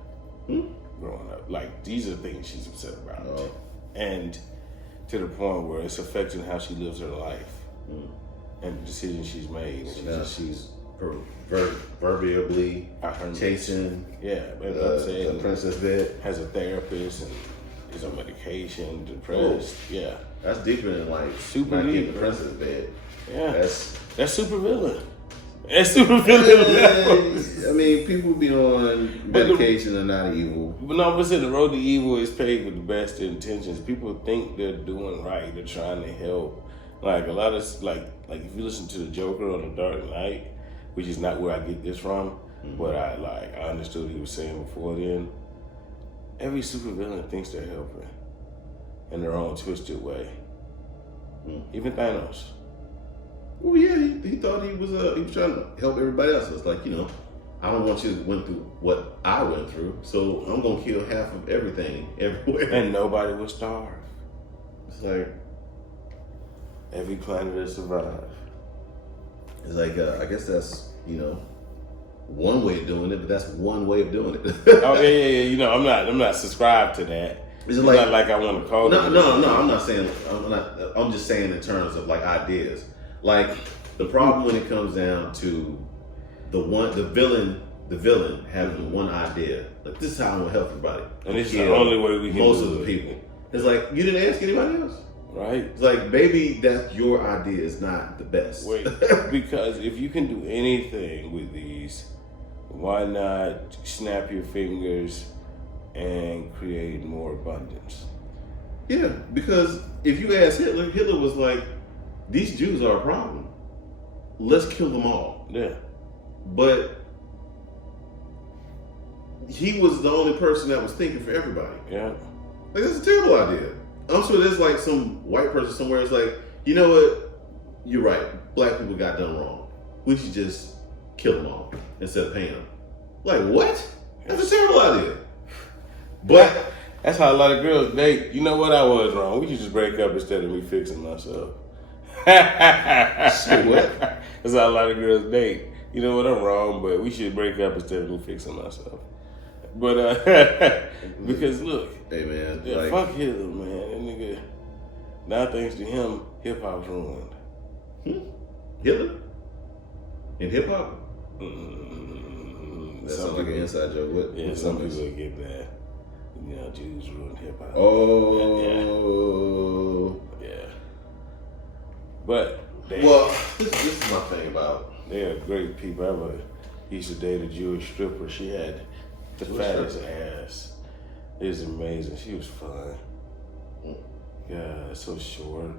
growing up. Like, these are things she's upset about. Oh. And to the point where it's affecting how she lives her life and the decisions she's made. And she's proverbially chasing the princess bed. Has a therapist and is on medication, depressed. Oh. Yeah. That's deeper than like super not deep, getting the princess bed. Yeah. That's super villain. That's super villain. I mean, people be on medication and not evil. But no, but the road to evil is paved with the best intentions. People think they're doing right. They're trying to help. Like a lot of like if you listen to the Joker on The Dark Knight, which is not where I get this from, but I understood what he was saying before then. Every supervillain thinks they're helping in their own twisted way. Even Thanos. Well, yeah, he thought he was trying to help everybody else. It's like, I don't want you to went through what I went through, so I'm gonna kill half of everything everywhere. And nobody will starve. It's like every planet will survive. It's like I guess that's one way of doing it, but that's one way of doing it. Oh yeah. I'm not subscribed to that. It's not like I want to call it. No. I'm not saying. I'm just saying in terms of like ideas. Like the problem when it comes down to the villain having one idea. Like this is how I'm gonna help everybody. And it's the only way we can most of the people. It's like you didn't ask anybody else. Right. It's like maybe that your idea is not the best. Wait, because if you can do anything with these, why not snap your fingers and create more abundance? Yeah, because if you ask Hitler was like, these Jews are a problem. Let's kill them all. Yeah. But he was the only person that was thinking for everybody. Yeah. Like, that's a terrible idea. I'm sure there's like some white person somewhere that's like, you know what? You're right. Black people got done wrong. We should just kill them all instead of paying them. Like, what? That's a terrible idea. But That's how a lot of girls date. You know what? I was wrong. We should just break up instead of me fixing myself. Shit, what? That's how a lot of girls date. You know what? I'm wrong, but we should break up instead of me fixing myself. But because look, hey man, yeah, like, fuck Hitler, man. That nigga. Now thanks to him, hip hop's ruined. Hitler in hip hop. That Some sounds like an people- inside joke. What? Yeah, what some numbers? people get mad. You know, Jews ruined hip hop. Oh. Yeah. But they, Well, this is my thing about. they are great people. I used to date a Jewish stripper. She had the Jewish fattest stripper? ass. It was amazing. She was fun. Yeah, so short.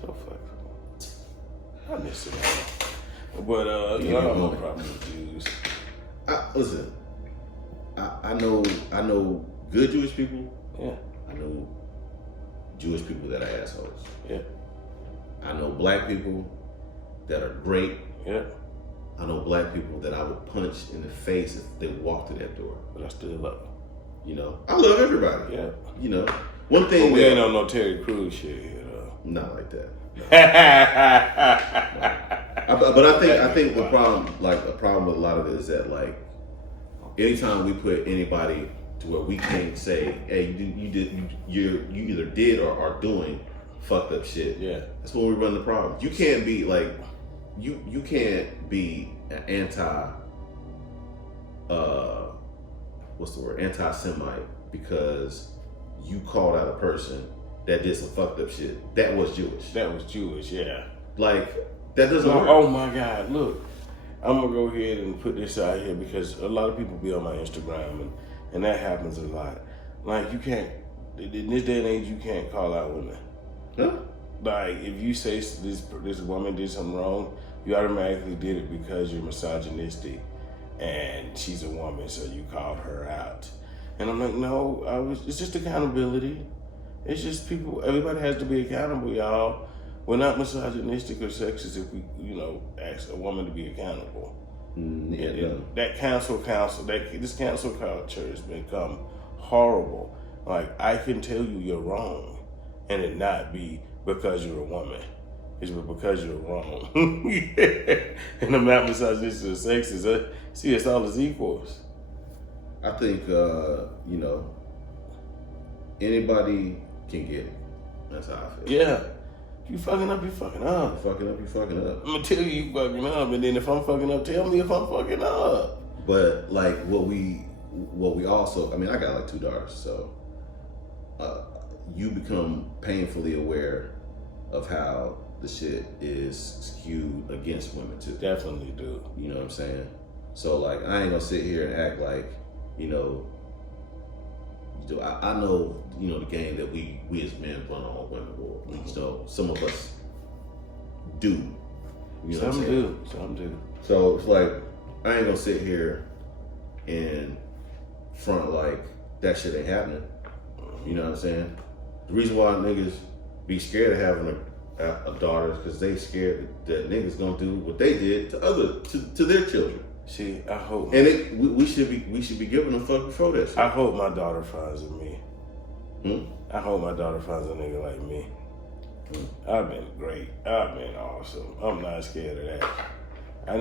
So flexible. I miss it all. But you know, I don't have no problem with Jews. Listen, I know good Jewish people. Yeah. I know Jewish people that are assholes. Yeah. I know black people that are great. Yeah. I know black people that I would punch in the face if they walked through that door. But I still love them. You know, I love everybody. Yeah. You know, one thing But we that ain't on no Terry Crews shit, you know. not like that. No. But I think the problem with a lot of it is that, like, anytime we put anybody to where we can't say, hey, you either did or are doing fucked up shit. Yeah. That's when we run the problem. You can't be like, you can't be an anti-Semite because you called out a person that did some fucked up shit. That was Jewish. That was Jewish, yeah. Like, that doesn't No, work. oh my God, look. I'm gonna go ahead and put this out here because a lot of people be on my Instagram and that happens a lot. Like, you can't, in this day and age, you can't call out women. Huh? Like, if you say this woman did something wrong, you automatically did it because you're misogynistic and she's a woman, so you called her out. And I'm like, no, it's just accountability. It's just people, everybody has to be accountable, y'all. We're not misogynistic or sexist if we, ask a woman to be accountable. That this cancel culture has become horrible. Like, I can tell you you're wrong and it not be because you're a woman. It's because you're wrong. And I'm not misogynistic or sexist. See, it's all as equals. I think, anybody can get it. That's how I feel. Yeah. If you fucking up, you fucking up. You fucking up. I'm gonna tell you fucking up, and then if I'm fucking up, tell me if I'm fucking up. But like what we also, I mean, I got like 2 daughters, so you become painfully aware of how the shit is skewed against women too. Definitely do. You know what I'm saying? So like, I ain't gonna sit here and act like, I know, the game that we as men run on women, or some of us do. You know what I'm saying? Some do. So it's like, I ain't gonna sit here and front like that shit ain't happening. You know what I'm saying? The reason why niggas be scared of having a daughter is because they scared that niggas gonna do what they did to their children. See, I hope. And we should be giving a fuck before that shit. I hope my daughter finds me. Hmm? I hope my daughter finds a nigga like me. I've been great. I've been awesome. I'm not scared of that. I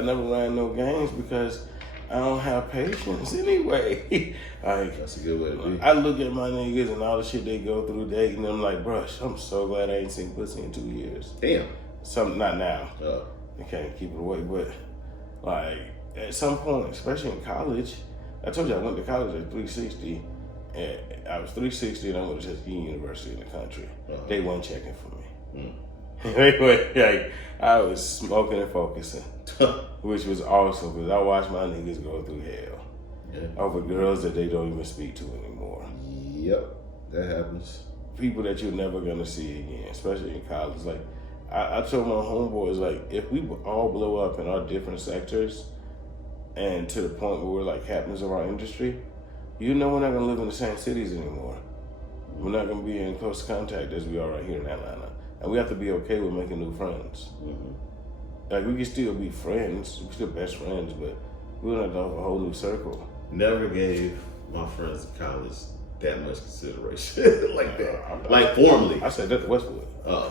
never ran no games because I don't have patience anyway. That's a good way to be. I look at my niggas and all the shit they go through dating them like, bruh, I'm so glad I ain't seen pussy in 2 years. Damn. Not now. Uh, I can't keep it away, but like at some point, especially in college, I told you I went to college at 360, and I was 360 and I went to Tuskegee University in the country. They weren't checking for me. Like, I was smoking and focusing, which was awesome because I watched my niggas go through hell over girls that they don't even speak to anymore. Yep, that happens. People that you're never gonna see again, especially in college. Like, I told my homeboys, like, if we all blow up in our different sectors and to the point where we're like captains of our industry, we're not gonna live in the same cities anymore. We're not gonna be in close contact as we are right here in Atlanta. And we have to be okay with making new friends. Like, we can still be friends, we're still best friends, but we're gonna have a whole new circle. Never gave my friends in college that much consideration like that. Like formally. I said that's Westwood. Like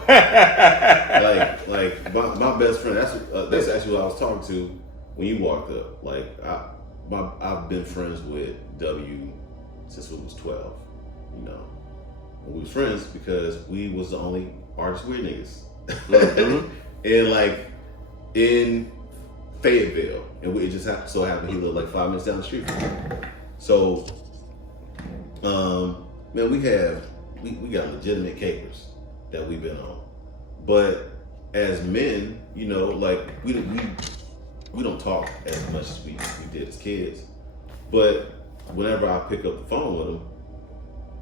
my best friend. That's actually what I was talking to when you walked up. Like I've been friends with W since we was 12. You know, and we was friends because we was the only artist weird niggas. Mm-hmm. And like in Fayetteville, and it just so happened he lived like 5 minutes down the street from me. So, man, we got legitimate capers that we've been on, but as men, you know, like we don't talk as much as we did as kids. But whenever I pick up the phone with them,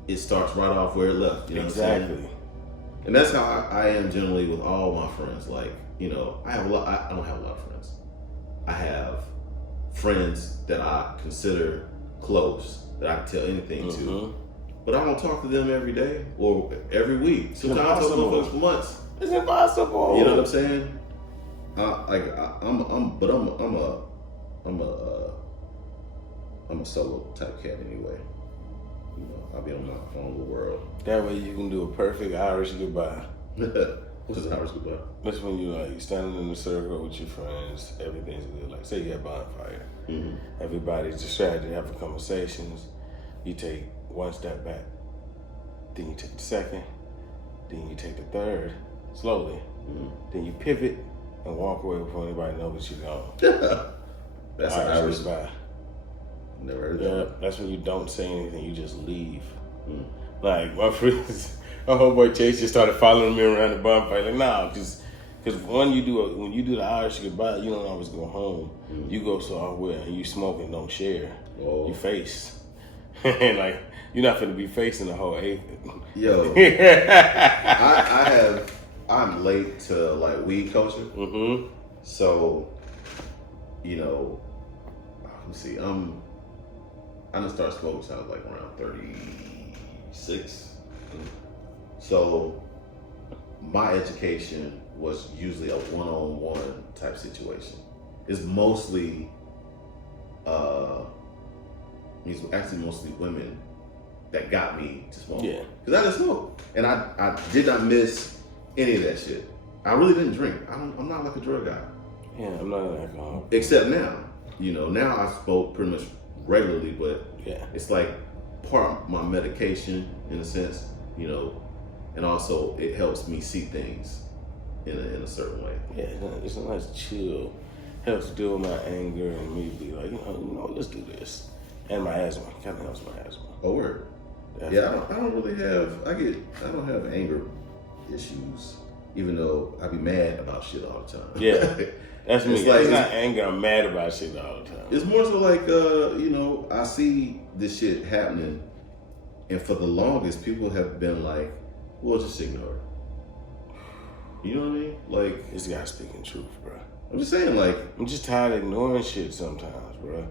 it starts right off where it left. You know exactly. What I'm saying? And that's how I am generally with all my friends. Like, you know, I don't have a lot of friends. I have friends that I consider close, that I can tell anything to. But I don't talk to them every day or every week. Sometimes I talk to them folks for months. It's impossible. You know what I'm saying? I'm a solo type cat anyway. You know, I'll be on my own little world. That way you can do a perfect Irish goodbye. What's an Irish goodbye? That's when you like standing in a circle with your friends, everything's good. Like say you have bonfire. Mm-hmm. Everybody's distracted, having conversations. You take one step back, then you take the second, then you take the third, slowly. Mm-hmm. Then you pivot and walk away before anybody knows that you're gone. That's an Irish goodbye. Never heard that. That's when you don't say anything, you just leave. Mm. Like my friends, my homeboy Chase just started following me around the bonfire. Like, nah, because when you do the Irish goodbye, you don't always go home. Mm. You go somewhere and you smoke and don't share. Oh. You face. And like you're not gonna be facing the whole eighth. Yo, I'm late to like weed culture. Mm-hmm. So, you know, let me see. I didn't start smoking since I was like around 36. So my education was usually a one-on-one type situation. It's mostly, it's actually mostly women that got me to smoke. Yeah. Because I didn't smoke. And I did not miss any of that shit. I really didn't drink. I'm not like a drug guy. Yeah, I'm not an alcoholic. Except now. You know, now I smoke pretty much regularly, but yeah, it's like part of my medication in a sense, you know, and also it helps me see things in a certain way. Yeah, it's a nice chill. Helps deal with my anger and me be like, you know, let's do this. And my asthma, kind of helps my asthma. Oh, word. Yeah, I don't really have. I don't have anger issues, even though I be mad about shit all the time. Yeah. That's me. It's not anger. I'm mad about shit all the time. It's more so like, you know, I see this shit happening, and for the longest, people have been like, well, just ignore it. You know what I mean? Like, this guy's speaking truth, bro. I'm just saying, like, I'm just tired of ignoring shit sometimes, bro.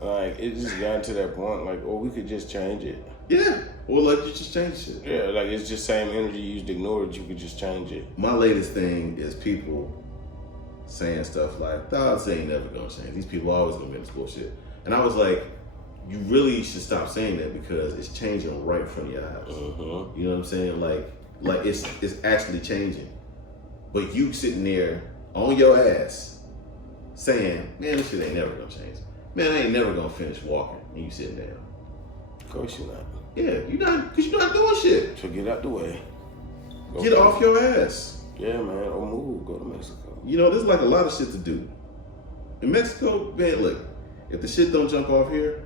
Like, it just gotten to that point, like, oh, we could just change it. Yeah. Well, like, you just change shit. Yeah, like, it's just same energy you used to ignore it, you could just change it. My latest thing is people saying stuff like, thoughts ain't never gonna change. These people are always gonna be in this bullshit. And I was like, you really should stop saying that because it's changing right in front of your eyes. Mm-hmm. You know what I'm saying? Like it's actually changing. But you sitting there on your ass saying, man, this shit ain't never gonna change. Man, I ain't never gonna finish walking. And you sitting down. Of course you're not. Yeah, you're not, because you're not doing shit. So get out the way. Get off your ass. Yeah, man, or move, go to Mexico. You know, there's like a lot of shit to do. In Mexico, man, look, if the shit don't jump off here,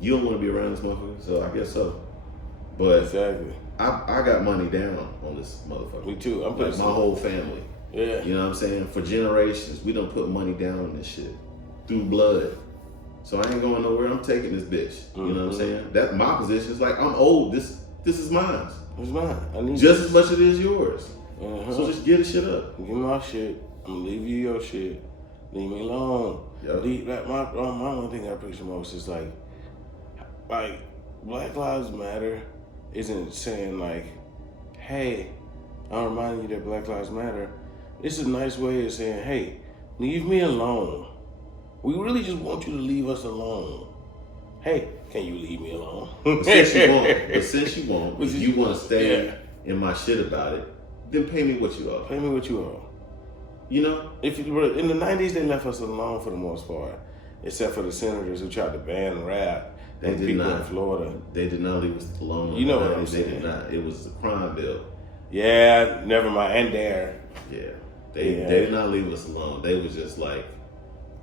you don't want to be around this motherfucker, so I guess so. But exactly. I got money down on this motherfucker. Me too. I'm like my whole family. Yeah. You know what I'm saying? For generations, we don't put money down on this shit through blood. So I ain't going nowhere. I'm taking this bitch. Mm-hmm. You know what I'm saying? That my position is like, I'm old. This is mine. It's mine. I need just as much as it is yours. Uh-huh. So just get the shit up. Give me my shit. I'm gonna leave you your shit. Leave me alone. Yep. My one thing I appreciate most is like Black Lives Matter isn't saying like, hey, I'm reminding you that Black Lives Matter. It's a nice way of saying, hey, leave me alone. We really just want you to leave us alone. hey, can you leave me alone? But since you won't, if you want to stay in my shit about it, then pay me what you owe. Pay me what you owe. You know? If you were in the 90s, they left us alone for the most part, except for the senators who tried to ban rap. They did people not. in Florida. They did not leave us alone. You know what I'm They saying? did not. It was a crime bill. Yeah, never mind. And there. Yeah. They did not leave us alone. They was just like,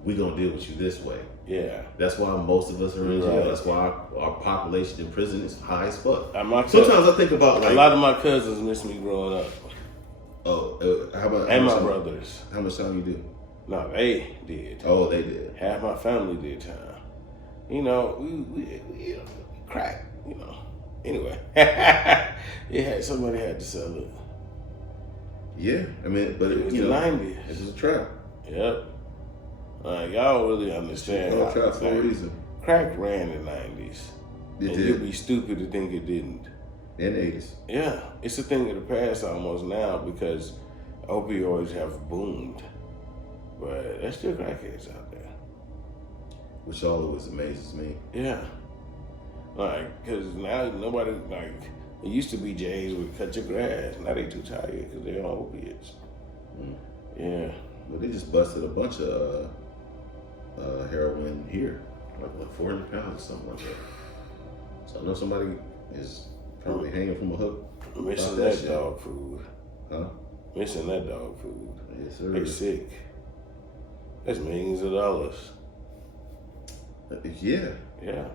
we gonna deal with you this way. Yeah. That's why most of us are in jail. Right. That's why our population in prison is high as fuck. Sometimes I think about like a lot of my cousins miss me growing up. Oh, how about and my brothers? How much time you do? No, they did. Oh, they did. Half my family did time. You know, we crack. You know. Anyway, somebody had to sell it. Yeah, I mean, but it was the 90s. It was a trap. Yep. Y'all really understand. It was a trap for a reason. Crack ran in the 90s. It and did. You'd be stupid to think it didn't. In the 80s. Yeah, it's a thing of the past almost now because opioids have boomed. But there's still crackheads out there. Which always amazes me. Yeah. Because now nobody, it used to be J's would cut your grass. Now they too tired because they're on opiates. Mm. Yeah. But they just busted a bunch of heroin here. Like 400 pounds or something like that. So I know somebody is probably hanging from a hook. Missing that dog food. Huh? Missing that dog food. Yes, sir. They sick. That's millions of dollars. Yeah. Yeah.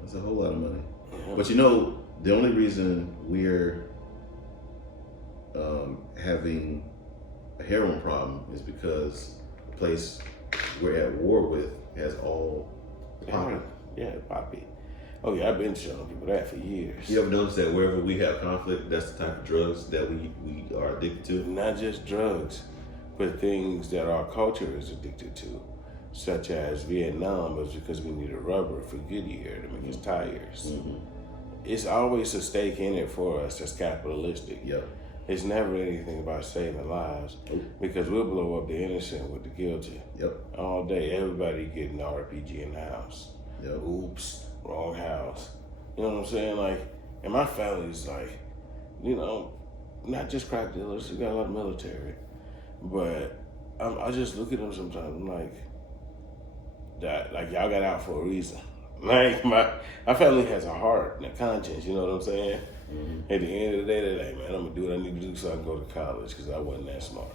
That's a whole lot of money. Yeah. But you know, the only reason we're having a heroin problem is because the place we're at war with has all poppy. Yeah, poppy. Oh yeah, I've been showing people that for years. You ever notice that wherever we have conflict, that's the type of drugs that we are addicted to? Not just drugs, but things that our culture is addicted to, such as Vietnam was because we needed rubber for Goodyear to make his tires. Mm-hmm. It's always a stake in it for us that's capitalistic. Yep. It's never anything about saving lives because we'll blow up the innocent with the guilty. Yep. All day, everybody getting RPG in the house. Yep. Oops, wrong house. You know what I'm saying? And my family's not just crack dealers. We got a lot of military, but I just look at them sometimes. I'm like y'all got out for a reason. My family has a heart and a conscience. You know what I'm saying? Mm-hmm. At the end of the day, they're like, man, I'm gonna do what I need to do so I can go to college because I wasn't that smart.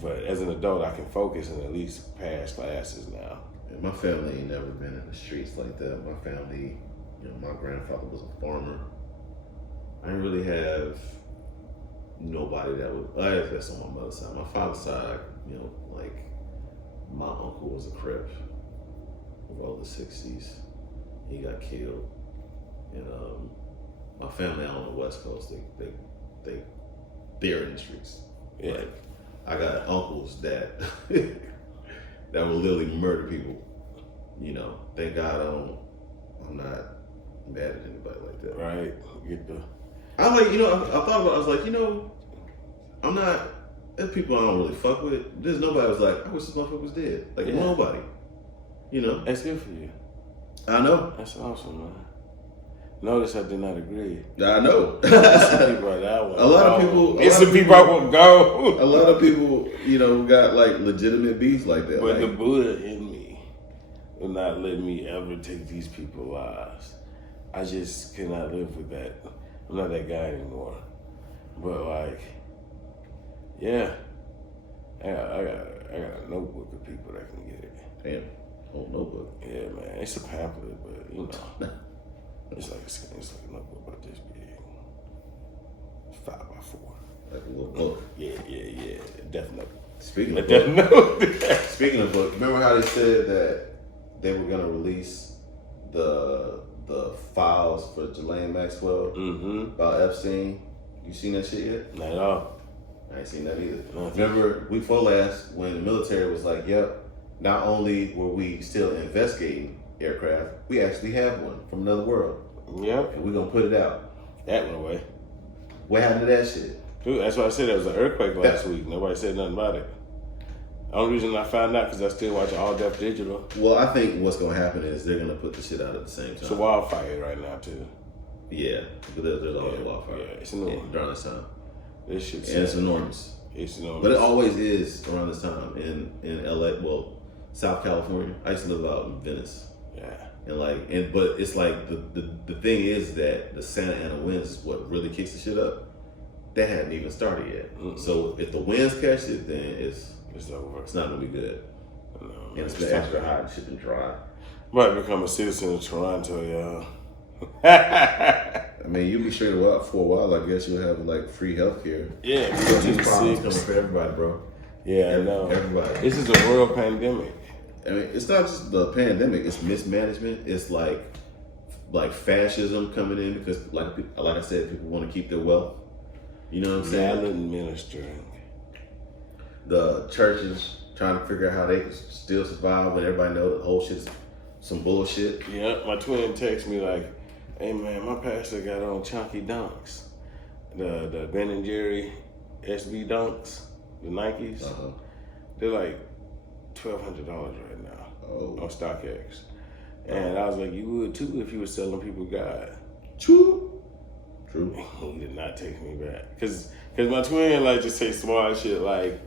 But as an adult, I can focus and at least pass classes now. And my family ain't never been in the streets like that. My family, my grandfather was a farmer. I didn't really have nobody that would. That's on my mother's side. My father's side, my uncle was a Crip of all the 60s. He got killed. And my family out on the West Coast, they're in the streets. Yeah. I got uncles that that will literally murder people. Thank God I'm not mad at anybody like that. Right. I thought about it, I was like, I'm not, there's people I don't really fuck with. There's nobody was like, I wish this motherfucker was dead. Nobody. That's good for you. I know. That's awesome, man. Notice I did not agree. I know. Some people are that one. A lot of people. It's some people I won't go. A lot of people, got legitimate beef like that. But the Buddha in me will not let me ever take these people's lives. I just cannot live with that. I'm not that guy anymore. But yeah, I got a notebook of people that can get it. Damn, whole notebook. Yeah, man, it's a pamphlet, but it's like a notebook about this big. 5x4. Like a little book. Yeah. Death Note. Speaking of book, remember how they said that they were gonna release the files for Ghislaine Maxwell about Epstein? You seen that shit yet? Not at all. I ain't seen that either. Nothing. Remember week before last when the military was like, yep, not only were we still investigating aircraft, we actually have one from another world. Yep. And we're gonna put it out. That went away. What happened to that shit? Dude, that's why I said there was an earthquake last week. Nobody said nothing about it. The only reason I found out because I still watch All Def Digital. Well, I think what's gonna happen is they're gonna put the shit out at the same time. It's a wildfire right now too. Yeah, but there's always a wildfire. Yeah, it's enormous. Around this time. This shit's And it's enormous. It's enormous. But it always is around this time in LA, well, South California. I used to live out in Venice. Yeah. But it's like the thing is that the Santa Ana winds is what really kicks the shit up. That hadn't even started yet. Mm-hmm. So if the winds catch it, then it's over. It's not gonna be good. No, and it's been extra hot and shit been dry. Might become a citizen of Toronto, y'all. I mean, you'll be straight out for a while. I guess you'll have like free healthcare. Yeah, these problems coming for everybody, bro. Yeah, I know. Everybody. This is a world pandemic. I mean, it's not just the pandemic. It's mismanagement. It's like fascism coming in because, like I said, people want to keep their wealth. You know what I'm saying? Maladministering. The churches trying to figure out how they can still survive when everybody knows the whole shit's some bullshit. Yeah, my twin texts me like, "Hey man, my pastor got on chunky dunks, the Ben and Jerry SB dunks, the Nikes. They're like $1,200 right now on StockX." And I was like, "You would too if you were selling people God." True. He did not text me back because my twin like just say smart shit like,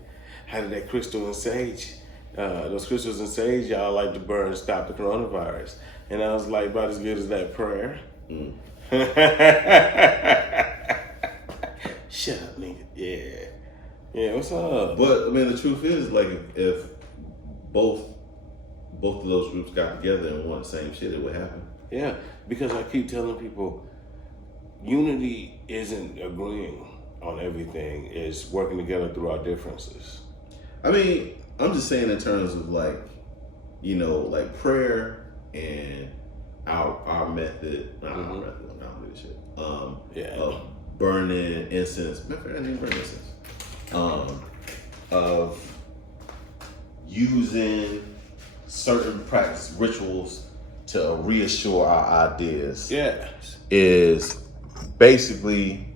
"How did that crystal and sage? Those crystals and sage y'all like to burn to stop the coronavirus." And I was like, about as good as that prayer. Shut up, nigga. Yeah. What's up? But I mean, the truth is, like, if both of those groups got together and wanted the same shit, it would happen. Yeah, because I keep telling people, unity isn't agreeing on everything; it's working together through our differences. I mean, I'm just saying in terms of like, you know, like prayer and our method. Not our method. I'm not doing shit. Of burning incense. Matter of fact, I didn't burn incense. Of using certain practice rituals to reassure our ideas. Yeah, is basically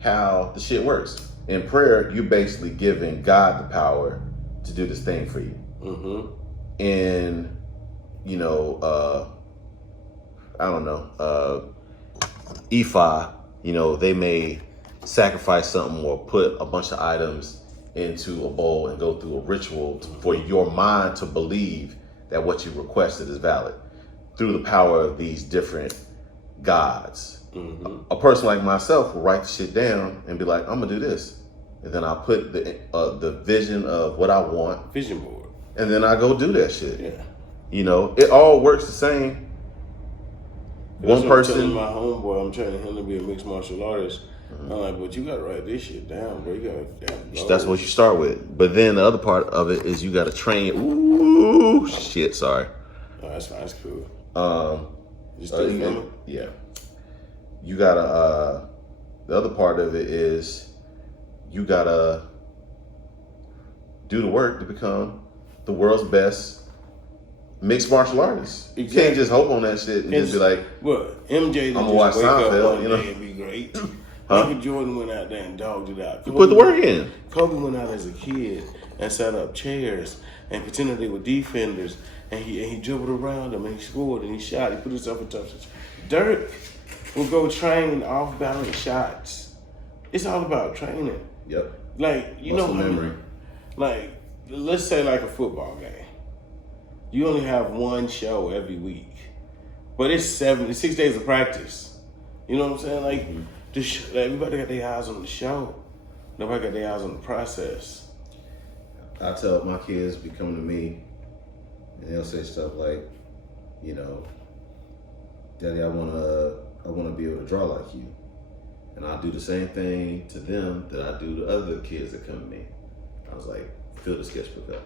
how the shit works. In prayer, you're basically giving God the power to do this thing for you. And, you know, I don't know, Ifa, you know, they may sacrifice something or put a bunch of items into a bowl and go through a ritual for your mind to believe that what you requested is valid through the power of these different gods. A person like myself will write the shit down and be like, I'm gonna do this. And then I'll put the vision of what I want. Vision board. And then I go do that shit. Yeah. You know, it all works the same. That's One person. I'm telling my homeboy, I'm training him to be a mixed martial artist. I'm like, but you gotta write this shit down, bro. You gotta. That's what you start with. But then the other part of it is you gotta train. Ooh, shit. Sorry. Oh, that's fine. That's cool. You still filming? Yeah. You gotta. The other part of it is you gotta do the work to become the world's best mixed martial artist. Exactly. You can't just hope on that shit and just be like, what? MJ didn't I'm just gonna watch wake up Seinfeld, one you know? day and be great. Huh? Michael Jordan went out there and dogged it out. you put the work in. Kobe went out as a kid and set up chairs and pretended they were defenders, and he dribbled around them and he scored and he shot. He put himself in touch. Dirk will go train off balance shots. It's all about training. Yep. Like you Muscle know, memory. Like let's say like a football game. You only have one show every week, but it's 6 days of practice. You know what I'm saying? Like. Everybody got their eyes on the show. Nobody got their eyes on the process. I tell my kids be coming to me and they'll say stuff like, you know, Daddy, I wanna be able to draw like you. And I'll do the same thing to them that I do to other kids that come to me. I was like, fill the sketchbook up.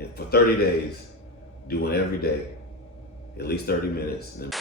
And for 30 days, do one every day, at least 30 minutes. And then